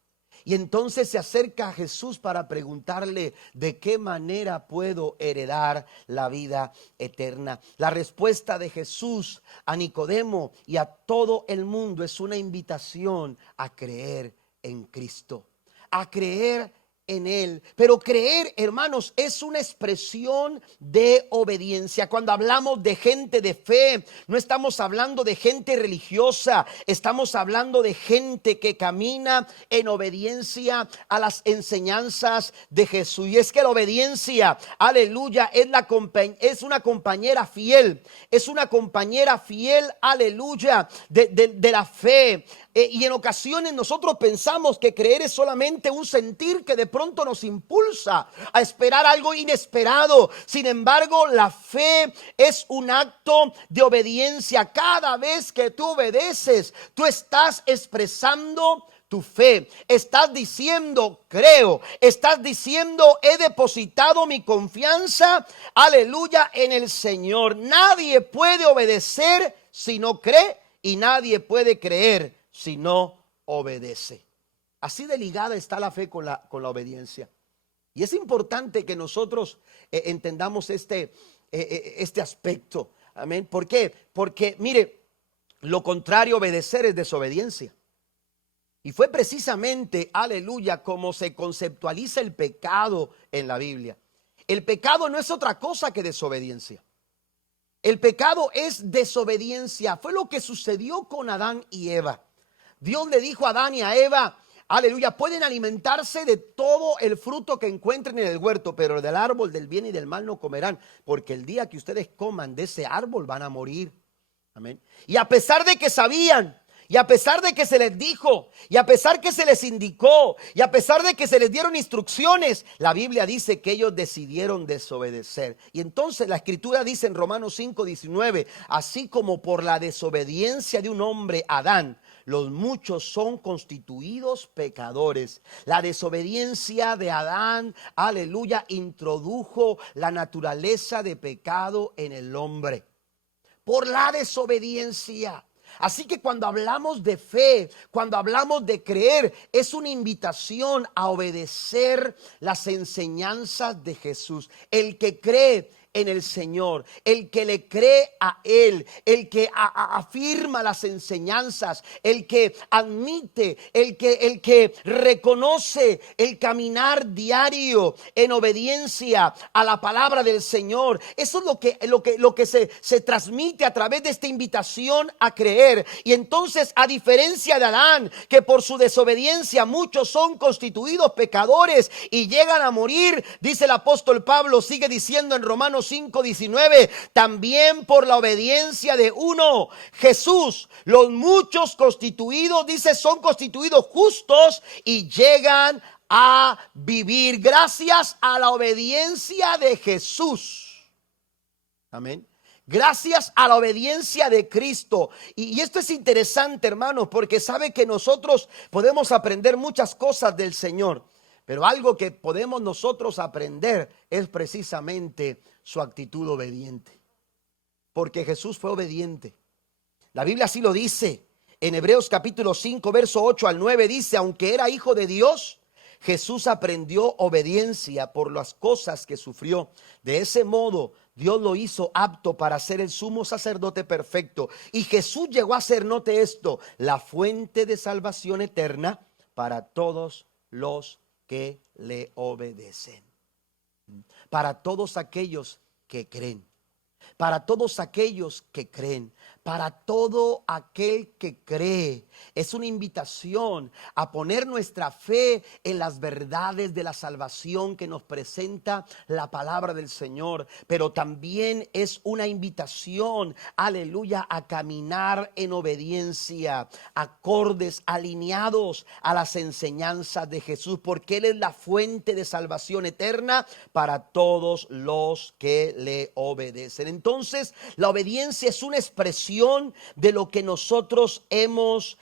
Y entonces se acerca a Jesús para preguntarle: ¿de qué manera puedo heredar la vida eterna? La respuesta de Jesús a Nicodemo y a todo el mundo es una invitación a creer en Cristo, a creer en Él. Pero creer, hermanos, es una expresión de obediencia. Cuando hablamos de gente de fe, no estamos hablando de gente religiosa, estamos hablando de gente que camina en obediencia a las enseñanzas de Jesús. Y es que la obediencia, aleluya, es una compañera fiel, es una compañera fiel, aleluya, de la fe. Y en ocasiones nosotros pensamos que creer es solamente un sentir que de pronto nos impulsa a esperar algo inesperado. Sin embargo, la fe es un acto de obediencia. Cada vez que tú obedeces, tú estás expresando tu fe. Estás diciendo: creo. Estás diciendo: he depositado mi confianza, aleluya, en el Señor. Nadie puede obedecer si no cree, y nadie puede creer si no obedece. Así de ligada está la fe con la obediencia. Y es importante que nosotros entendamos este aspecto. Amén. ¿Por qué? Porque mire, lo contrario a obedecer es desobediencia. Y fue precisamente, aleluya, como se conceptualiza el pecado en la Biblia. El pecado no es otra cosa que desobediencia. El pecado es desobediencia. Fue lo que sucedió con Adán y Eva. Dios le dijo a Adán y a Eva: aleluya, pueden alimentarse de todo el fruto que encuentren en el huerto, pero del árbol del bien y del mal no comerán, porque el día que ustedes coman de ese árbol van a morir. Amén. Y a pesar de que sabían, y a pesar de que se les dijo, y a pesar que se les indicó, y a pesar de que se les dieron instrucciones, la Biblia dice que ellos decidieron desobedecer. Y entonces la Escritura dice en Romanos 5:19: así como por la desobediencia de un hombre, Adán, los muchos son constituidos pecadores. La desobediencia de Adán, aleluya, introdujo la naturaleza de pecado en el hombre. por la desobediencia. Así que cuando hablamos de fe, cuando hablamos de creer, es una invitación a obedecer las enseñanzas de Jesús. El que cree en el Señor, el que le cree a Él, el que afirma las enseñanzas, el que admite, el que reconoce el caminar diario en obediencia a la palabra del Señor. Eso es lo que se transmite a través de esta invitación a creer. Y entonces, a diferencia de Adán, que por su desobediencia muchos son constituidos pecadores y llegan a morir, dice el apóstol Pablo, sigue diciendo en Romanos 5:19, también por la obediencia de uno, Jesús, los muchos constituidos, dice, son constituidos justos y llegan a vivir gracias a la obediencia de Jesús. Amén. Gracias a la obediencia de Cristo. Y esto es interesante, hermanos, porque sabe que nosotros podemos aprender muchas cosas del Señor, pero algo que podemos nosotros aprender es precisamente su actitud obediente. Porque Jesús fue obediente. La Biblia así lo dice. En Hebreos capítulo 5, verso 8 al 9 dice, aunque era hijo de Dios, Jesús aprendió obediencia por las cosas que sufrió. De ese modo, Dios lo hizo apto para ser el sumo sacerdote perfecto. Y Jesús llegó a ser, note esto, la fuente de salvación eterna para todos los que le obedecen. Para todos aquellos que creen. Para todos aquellos que creen. Para todo aquel que cree. Es una invitación a poner nuestra fe en las verdades de la salvación que nos presenta la palabra del Señor. Pero también es una invitación, aleluya, a caminar en obediencia, acordes, alineados a las enseñanzas de Jesús, porque Él es la fuente de salvación eterna para todos los que le obedecen. Entonces, la obediencia es una expresión de lo que nosotros hemos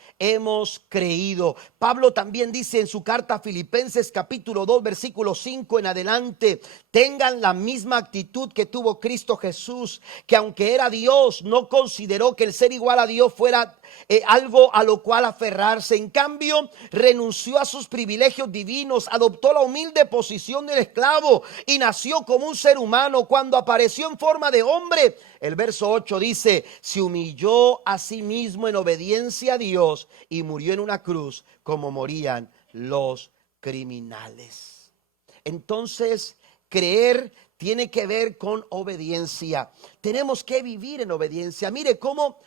creído. Pablo también dice en su carta a Filipenses capítulo 2 versículo 5 en adelante, tengan la misma actitud que tuvo Cristo Jesús, que aunque era Dios, no consideró que el ser igual a Dios fuera algo a lo cual aferrarse. En cambio, renunció a sus privilegios divinos, adoptó la humilde posición del esclavo y nació como un ser humano. Cuando apareció en forma de hombre, el verso 8 dice, se humilló a sí mismo en obediencia a Dios y murió en una cruz como morían los criminales. Entonces, creer tiene que ver con obediencia. Tenemos que vivir en obediencia. Mire cómo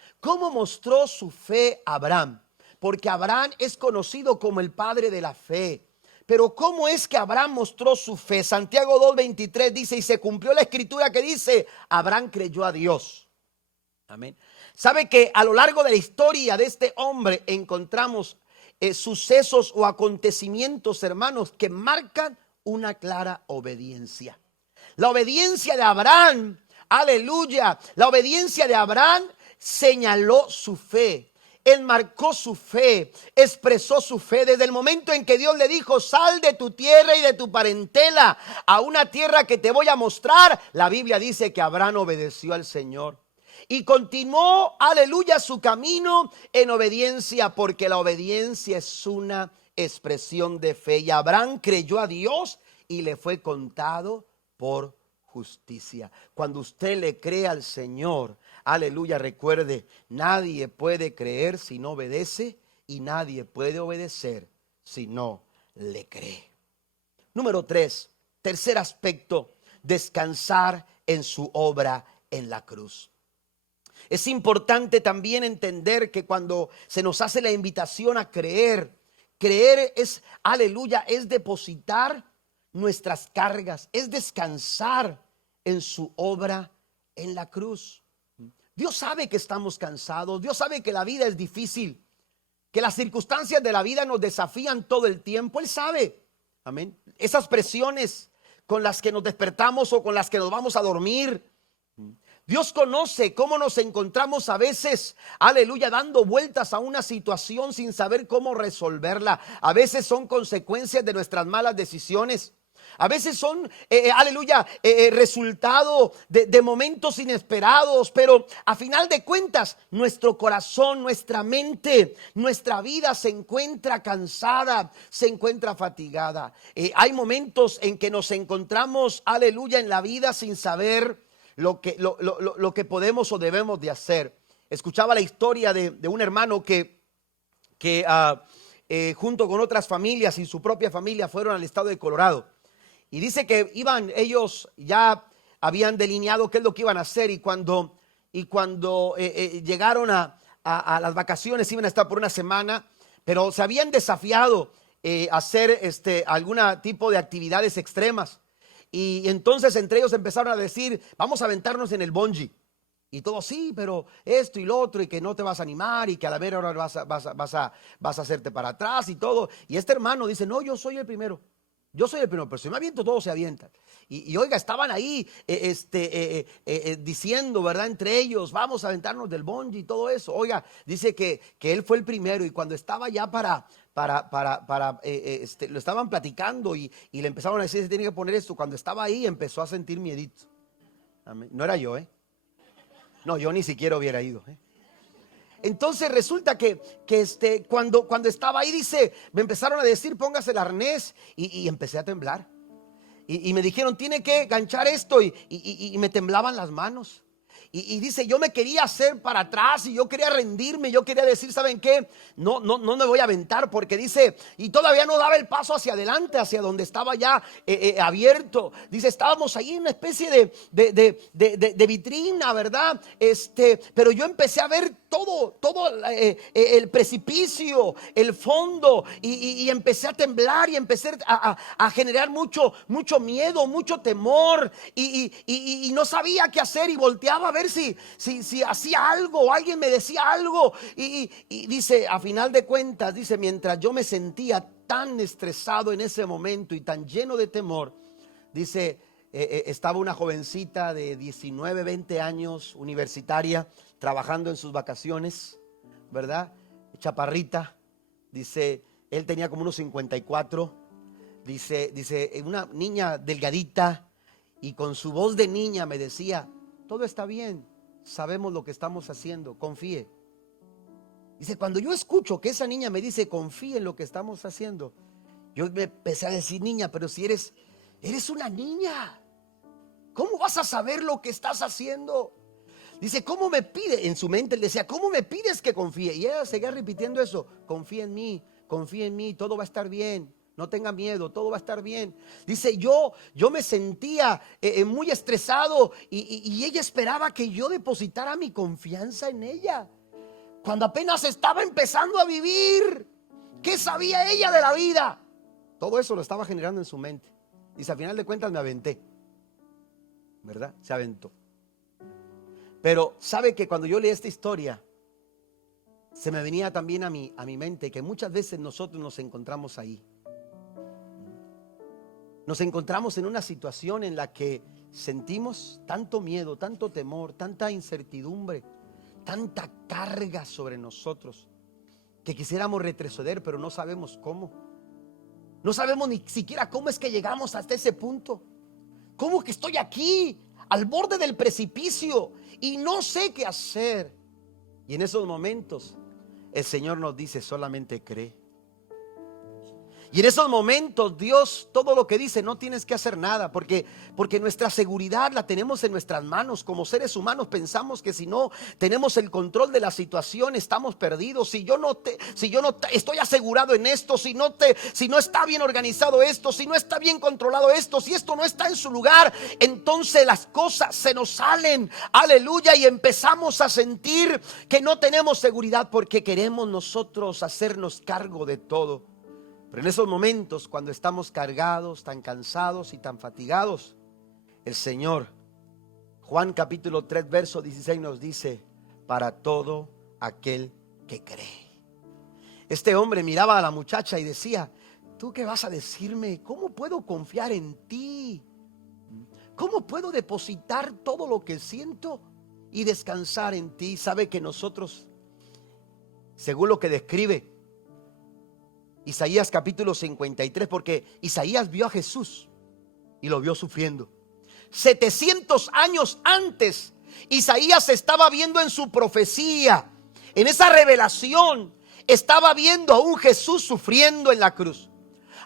mostró su fe Abraham, porque Abraham es conocido como el padre de la fe. Pero ¿cómo es que Abraham mostró su fe? Santiago 2:23 dice, y se cumplió la escritura que dice, Abraham creyó a Dios. Amén. Sabe que a lo largo de la historia de este hombre encontramos sucesos o acontecimientos, hermanos, que marcan una clara obediencia. La obediencia de Abraham, aleluya, la obediencia de Abraham señaló su fe. Él marcó su fe, expresó su fe desde el momento en que Dios le dijo, sal de tu tierra y de tu parentela a una tierra que te voy a mostrar. La Biblia dice que Abraham obedeció al Señor y continuó, aleluya, su camino en obediencia, porque la obediencia es una expresión de fe. Y Abraham creyó a Dios y le fue contado por justicia. Cuando usted le cree al Señor, aleluya, recuerde, nadie puede creer si no obedece y nadie puede obedecer si no le cree. Número 3, tercer aspecto, descansar en su obra en la cruz. Es importante también entender que cuando se nos hace la invitación a creer, creer es, aleluya, es depositar nuestras cargas, es descansar en su obra en la cruz. Dios sabe que estamos cansados, Dios sabe que la vida es difícil, que las circunstancias de la vida nos desafían todo el tiempo. Él sabe, amén, esas presiones con las que nos despertamos o con las que nos vamos a dormir. Dios conoce cómo nos encontramos a veces, aleluya, dando vueltas a una situación sin saber cómo resolverla. A veces son consecuencias de nuestras malas decisiones. A veces son, aleluya, resultado de momentos inesperados, pero a final de cuentas, nuestro corazón, nuestra mente, nuestra vida se encuentra cansada, se encuentra fatigada. Hay momentos en que nos encontramos, aleluya, en la vida sin saber lo que podemos o debemos de hacer. Escuchaba la historia de un hermano que junto con otras familias y su propia familia fueron al estado de Colorado. Y dice que ellos ya habían delineado qué es lo que iban a hacer, y cuando llegaron a las vacaciones iban a estar por una semana, pero se habían desafiado a hacer algún tipo de actividades extremas. Y entonces entre ellos empezaron a decir, vamos a aventarnos en el bungee. Y todos, sí, pero esto y lo otro, y que no te vas a animar, y que a la vera ahora vas a hacerte para atrás y todo. Y este hermano dice, no, yo soy el primero. Yo soy el primero, pero si me aviento, todos se avientan. Y oiga, estaban ahí diciendo, ¿verdad? Entre ellos, vamos a aventarnos del bungee y todo eso. Oiga, dice que él fue el primero, y cuando estaba ya lo estaban platicando y le empezaron a decir, se tiene que poner esto. Cuando estaba ahí, empezó a sentir miedito. Amén. No era yo, No, yo ni siquiera hubiera ido, Entonces resulta que cuando estaba ahí, dice, me empezaron a decir, póngase el arnés, y empecé a temblar. Y me dijeron, tiene que ganchar esto, y me temblaban las manos. Y dice, yo me quería hacer para atrás, y yo quería rendirme, yo quería decir, ¿saben qué? No me voy a aventar, porque dice, y todavía no daba el paso hacia adelante, hacia donde estaba ya abierto. Dice, estábamos ahí en una especie de vitrina, ¿verdad? Pero yo empecé a ver todo el precipicio, el fondo, y empecé a temblar, y empecé a generar mucho miedo, mucho temor, y no sabía qué hacer, y volteaba a ver si hacía algo, o alguien me decía algo, y dice, a final de cuentas, dice, mientras yo me sentía tan estresado en ese momento y tan lleno de temor, dice, estaba una jovencita de 19, 20 años, universitaria, trabajando en sus vacaciones, ¿verdad? Chaparrita, dice, él tenía como unos 54, dice, una niña delgadita, y con su voz de niña me decía, todo está bien, sabemos lo que estamos haciendo, confíe. Dice, cuando yo escucho que esa niña me dice, confíe en lo que estamos haciendo, yo me empecé a decir, niña, pero si eres una niña, ¿cómo vas a saber lo que estás haciendo? Dice, ¿cómo me pide? En su mente él decía, ¿cómo me pides que confíe? Y ella seguía repitiendo eso, confía en mí, todo va a estar bien. No tenga miedo, todo va a estar bien. Dice, yo me sentía muy estresado, y ella esperaba que yo depositara mi confianza en ella, cuando apenas estaba empezando a vivir. ¿Qué sabía ella de la vida? Todo eso lo estaba generando en su mente. Dice, al final de cuentas me aventé, ¿verdad? Se aventó. Pero sabe que cuando yo leí esta historia, se me venía también a mi mente que muchas veces nosotros nos encontramos ahí. Nos encontramos en una situación en la que sentimos tanto miedo, tanto temor, tanta incertidumbre, tanta carga sobre nosotros, que quisiéramos retroceder, pero no sabemos cómo. No sabemos ni siquiera cómo es que llegamos hasta ese punto. ¿Cómo que estoy aquí, al borde del precipicio, y no sé qué hacer? Y en esos momentos el Señor nos dice, solamente cree. Y en esos momentos Dios todo lo que dice, no tienes que hacer nada, porque nuestra seguridad la tenemos en nuestras manos. Como seres humanos pensamos que si no tenemos el control de la situación, estamos perdidos. Si yo no estoy asegurado en esto, si no está bien organizado esto, si no está bien controlado esto, si esto no está en su lugar, entonces las cosas se nos salen, aleluya, y empezamos a sentir que no tenemos seguridad, porque queremos nosotros hacernos cargo de todo. Pero en esos momentos, cuando estamos cargados, tan cansados y tan fatigados, el Señor, Juan capítulo 3, verso 16 nos dice, para todo aquel que cree. Este hombre miraba a la muchacha y decía, ¿tú qué vas a decirme? ¿Cómo puedo confiar en ti? ¿Cómo puedo depositar todo lo que siento y descansar en ti? Sabe que nosotros, según lo que describe Isaías capítulo 53, porque Isaías vio a Jesús, y lo vio sufriendo. 700 años antes, Isaías estaba viendo en su profecía, en esa revelación, estaba viendo a un Jesús sufriendo en la cruz,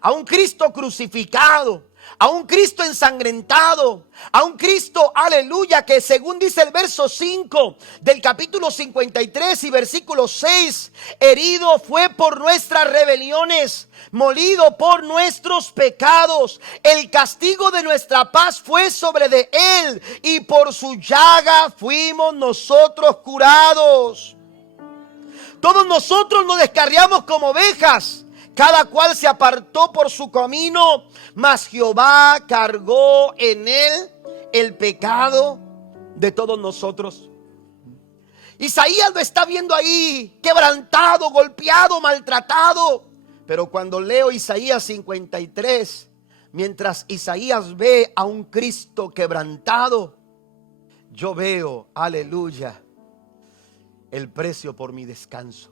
a un Cristo crucificado, a un Cristo ensangrentado, a un Cristo, aleluya, que según dice el verso 5 del capítulo 53 y versículo 6, herido fue por nuestras rebeliones, molido por nuestros pecados, el castigo de nuestra paz fue sobre de él, y por su llaga fuimos nosotros curados. Todos nosotros nos descarriamos como ovejas, cada cual se apartó por su camino, mas Jehová cargó en él el pecado de todos nosotros. Isaías lo está viendo ahí, quebrantado, golpeado, maltratado. Pero cuando leo Isaías 53, mientras Isaías ve a un Cristo quebrantado, yo veo, aleluya, el precio por mi descanso.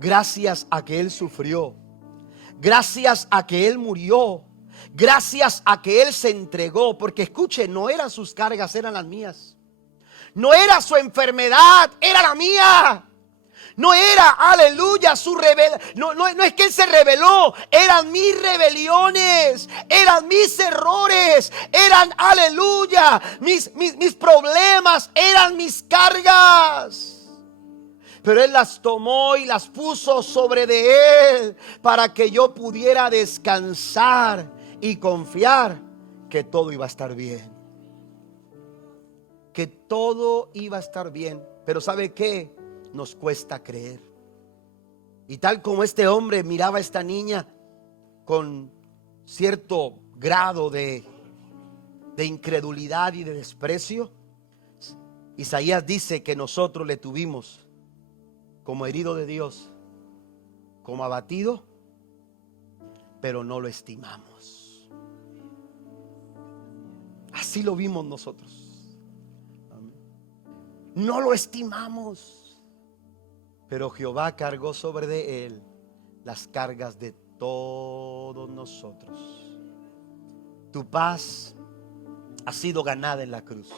Gracias a que Él sufrió, gracias a que Él murió, gracias a que Él se entregó. Porque escuche, no eran sus cargas, eran las mías. No era su enfermedad, era la mía. No era, aleluya, su rebelión. No es que Él se rebeló, eran mis rebeliones, eran mis errores, eran, aleluya, mis problemas, eran mis cargas. Pero Él las tomó y las puso sobre de Él para que yo pudiera descansar y confiar que todo iba a estar bien. Que todo iba a estar bien. Pero ¿sabe qué? Nos cuesta creer. Y tal como este hombre miraba a esta niña con cierto grado de incredulidad y de desprecio, Isaías dice que nosotros le tuvimos como herido de Dios, como abatido, pero no lo estimamos. Así lo vimos nosotros. No lo estimamos, pero Jehová cargó sobre de él las cargas de todos nosotros. Tu paz ha sido ganada en la cruz.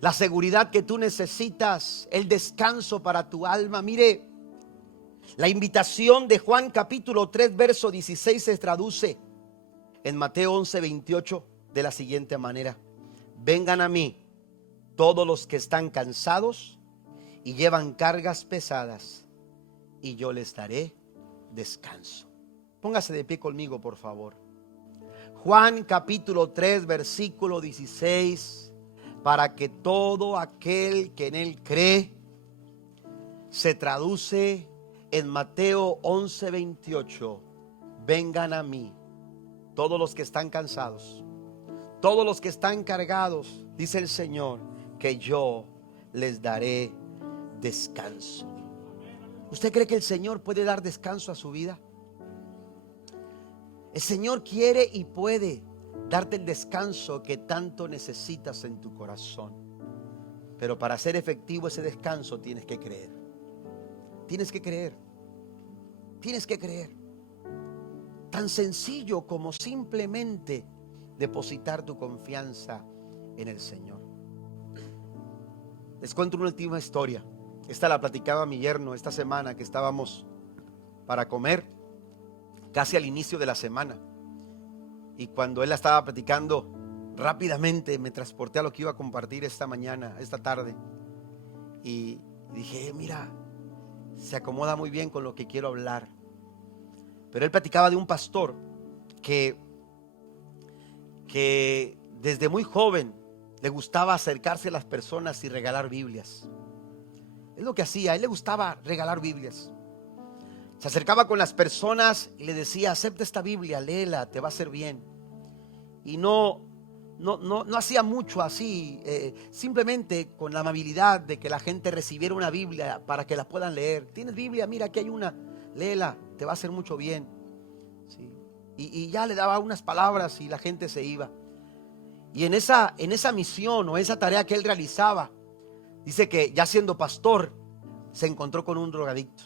La seguridad que tú necesitas, el descanso para tu alma. Mire, la invitación de Juan capítulo 3 verso 16 se traduce en Mateo 11, 28 de la siguiente manera: vengan a mí todos los que están cansados y llevan cargas pesadas, y yo les daré descanso. Póngase de pie conmigo, por favor. Juan capítulo 3 versículo 16. Para que todo aquel que en Él cree, se traduce en Mateo 11, 28. Vengan a mí todos los que están cansados, todos los que están cargados, dice el Señor, que yo les daré descanso. ¿Usted cree que el Señor puede dar descanso a su vida? El Señor quiere y puede darte el descanso que tanto necesitas en tu corazón. Pero para hacer efectivo ese descanso tienes que creer. Tienes que creer. Tienes que creer. Tan sencillo como simplemente depositar tu confianza en el Señor. Les cuento una última historia. Esta la platicaba mi yerno esta semana que estábamos para comer, casi al inicio de la semana. Y cuando él la estaba platicando, rápidamente me transporté a lo que iba a compartir esta mañana, esta tarde. Y dije, mira, se acomoda muy bien con lo que quiero hablar. Pero él platicaba de un pastor que desde muy joven le gustaba acercarse a las personas y regalar Biblias. Es lo que hacía, a él le gustaba regalar Biblias. Se acercaba con las personas y le decía, acepta esta Biblia, léela, te va a hacer bien. Y no hacía mucho así, simplemente con la amabilidad de que la gente recibiera una Biblia para que la puedan leer. ¿Tienes Biblia? Mira, aquí hay una, léela, te va a hacer mucho bien. ¿Sí? Y ya le daba unas palabras y la gente se iba. Y en esa misión o esa tarea que él realizaba, dice que ya siendo pastor, se encontró con un drogadicto.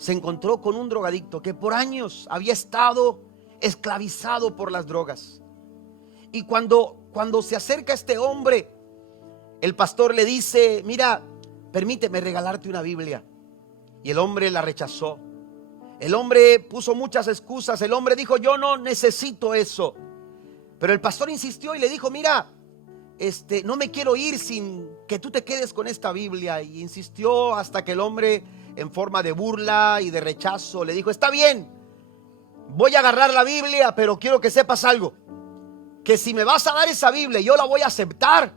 se encontró con un drogadicto que por años había estado esclavizado por las drogas. Y cuando se acerca este hombre, el pastor le dice: mira, permíteme regalarte una Biblia. Y el hombre la rechazó. El hombre puso muchas excusas. El hombre dijo: yo no necesito eso. Pero el pastor insistió y le dijo: mira, no me quiero ir sin que tú te quedes con esta Biblia. Y insistió hasta que el hombre, en forma de burla y de rechazo, le dijo: está bien, voy a agarrar la Biblia, pero quiero que sepas algo, que si me vas a dar esa Biblia, yo la voy a aceptar.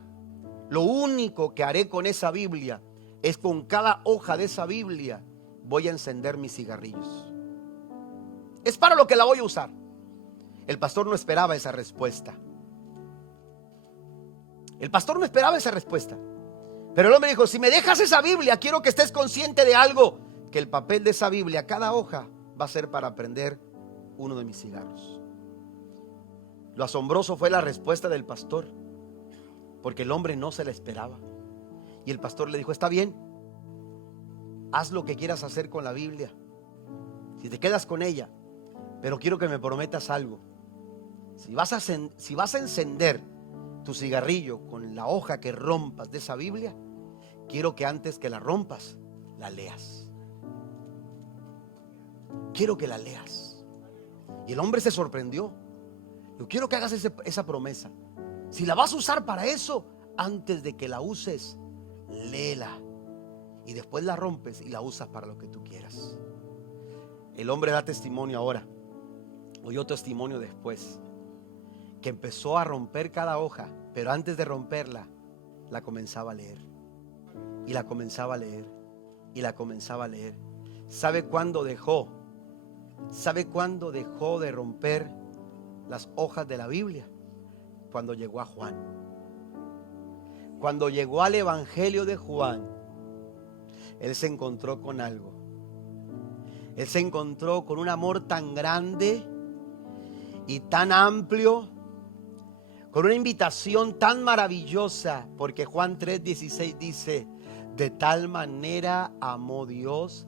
Lo único que haré con esa Biblia es, con cada hoja de esa Biblia voy a encender mis cigarrillos. Es para lo que la voy a usar. El pastor no esperaba esa respuesta. El pastor no esperaba esa respuesta. Pero el hombre dijo: si me dejas esa Biblia, quiero que estés consciente de algo, que el papel de esa Biblia, cada hoja, va a ser para prender uno de mis cigarros. Lo asombroso fue la respuesta del pastor, porque el hombre no se la esperaba. Y el pastor le dijo: está bien, haz lo que quieras hacer con la Biblia, si te quedas con ella, pero quiero que me prometas algo. Si vas a encender tu cigarrillo con la hoja que rompas de esa Biblia, quiero que antes que la rompas, la leas. Quiero que la leas. Y el hombre se sorprendió. Yo quiero que hagas esa promesa. Si la vas a usar para eso, antes de que la uses, léela. Y después la rompes y la usas para lo que tú quieras. El hombre da testimonio ahora. Oyó testimonio después, que empezó a romper cada hoja, pero antes de romperla, la comenzaba a leer. Y la comenzaba a leer. Y la comenzaba a leer. ¿Sabe cuándo dejó? ¿Sabe cuándo dejó de romper las hojas de la Biblia? Cuando llegó a Juan. Cuando llegó al Evangelio de Juan, él se encontró con algo. Él se encontró con un amor tan grande y tan amplio, con una invitación tan maravillosa, porque Juan 3:16 dice: de tal manera amó Dios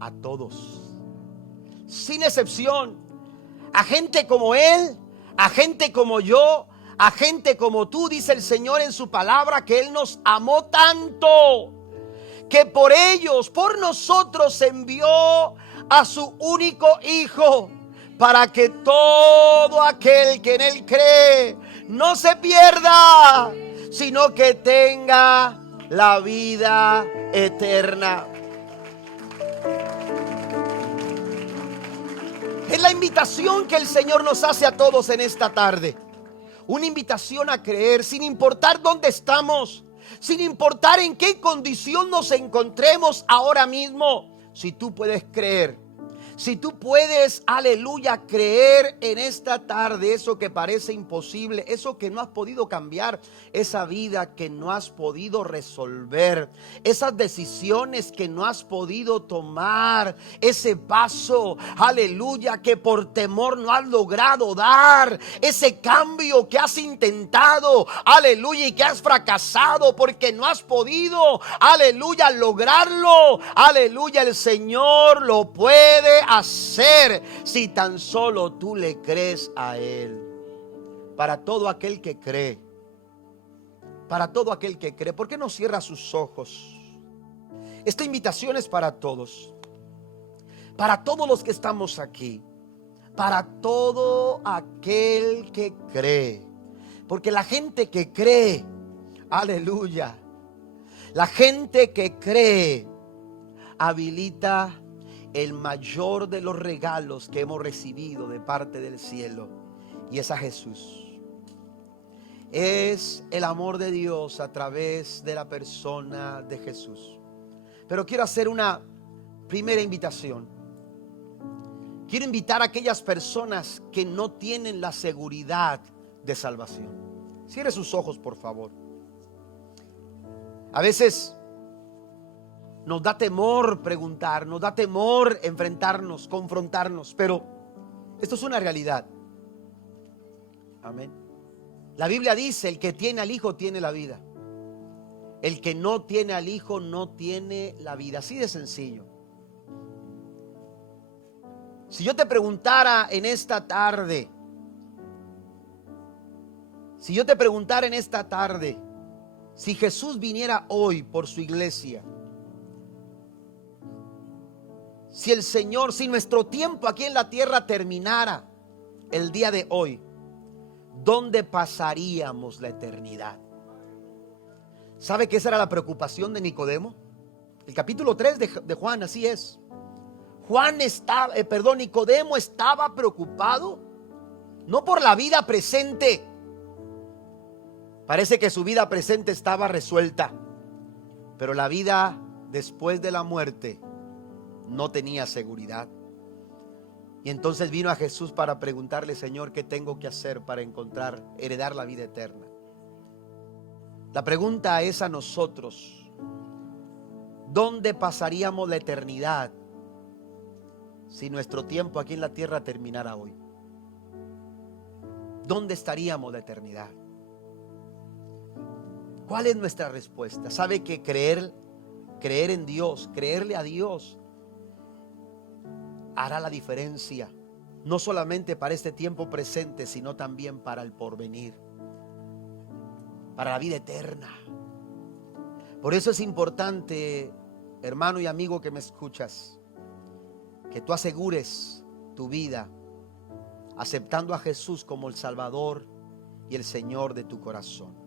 a todos, sin excepción, a gente como él, a gente como yo, a gente como tú. Dice el Señor en su palabra que Él nos amó tanto, que por ellos, por nosotros, envió a su único Hijo, para que todo aquel que en Él cree no se pierda, sino que tenga la vida eterna. Es la invitación que el Señor nos hace a todos en esta tarde. Una invitación a creer, sin importar dónde estamos, sin importar en qué condición nos encontremos ahora mismo. Si tú puedes creer, si tú puedes, aleluya, creer en esta tarde eso que parece imposible, eso que no has podido cambiar, esa vida que no has podido resolver, esas decisiones que no has podido tomar, ese paso, aleluya, que por temor no has logrado dar, ese cambio que has intentado, aleluya, y que has fracasado porque no has podido, aleluya, lograrlo, aleluya, el Señor lo puede hacer si tan solo tú le crees a Él. Para todo aquel que cree, para todo aquel que cree, ¿por qué no cierra sus ojos? Esta invitación es para todos los que estamos aquí, para todo aquel que cree, porque la gente que cree, aleluya, la gente que cree habilita el mayor de los regalos que hemos recibido de parte del cielo, y es a Jesús. Es el amor de Dios a través de la persona de Jesús. Pero quiero hacer una primera invitación. Quiero invitar a aquellas personas que no tienen la seguridad de salvación. Cierre sus ojos, por favor. A veces nos da temor preguntar, nos da temor enfrentarnos, confrontarnos, pero esto es una realidad. Amén. La Biblia dice: el que tiene al Hijo tiene la vida. El que no tiene al Hijo no tiene la vida. Así de sencillo. Si yo te preguntara en esta tarde, si Jesús viniera hoy por su iglesia, si nuestro tiempo aquí en la tierra terminara el día de hoy, ¿dónde pasaríamos la eternidad? ¿Sabe que esa era la preocupación de Nicodemo? El capítulo 3 de Juan, así es. Nicodemo estaba preocupado no por la vida presente. Parece que su vida presente estaba resuelta, pero la vida después de la muerte no tenía seguridad. Y entonces vino a Jesús para preguntarle: Señor, ¿qué tengo que hacer para heredar la vida eterna? La pregunta es a nosotros: ¿dónde pasaríamos la eternidad si nuestro tiempo aquí en la tierra terminara hoy? ¿Dónde estaríamos la eternidad? ¿Cuál es nuestra respuesta? ¿Sabe que creer en Dios, creerle a Dios, hará la diferencia? No solamente para este tiempo presente, sino también para el porvenir, para la vida eterna. Por eso es importante, hermano y amigo que me escuchas, que tú asegures tu vida aceptando a Jesús como el Salvador y el Señor de tu corazón.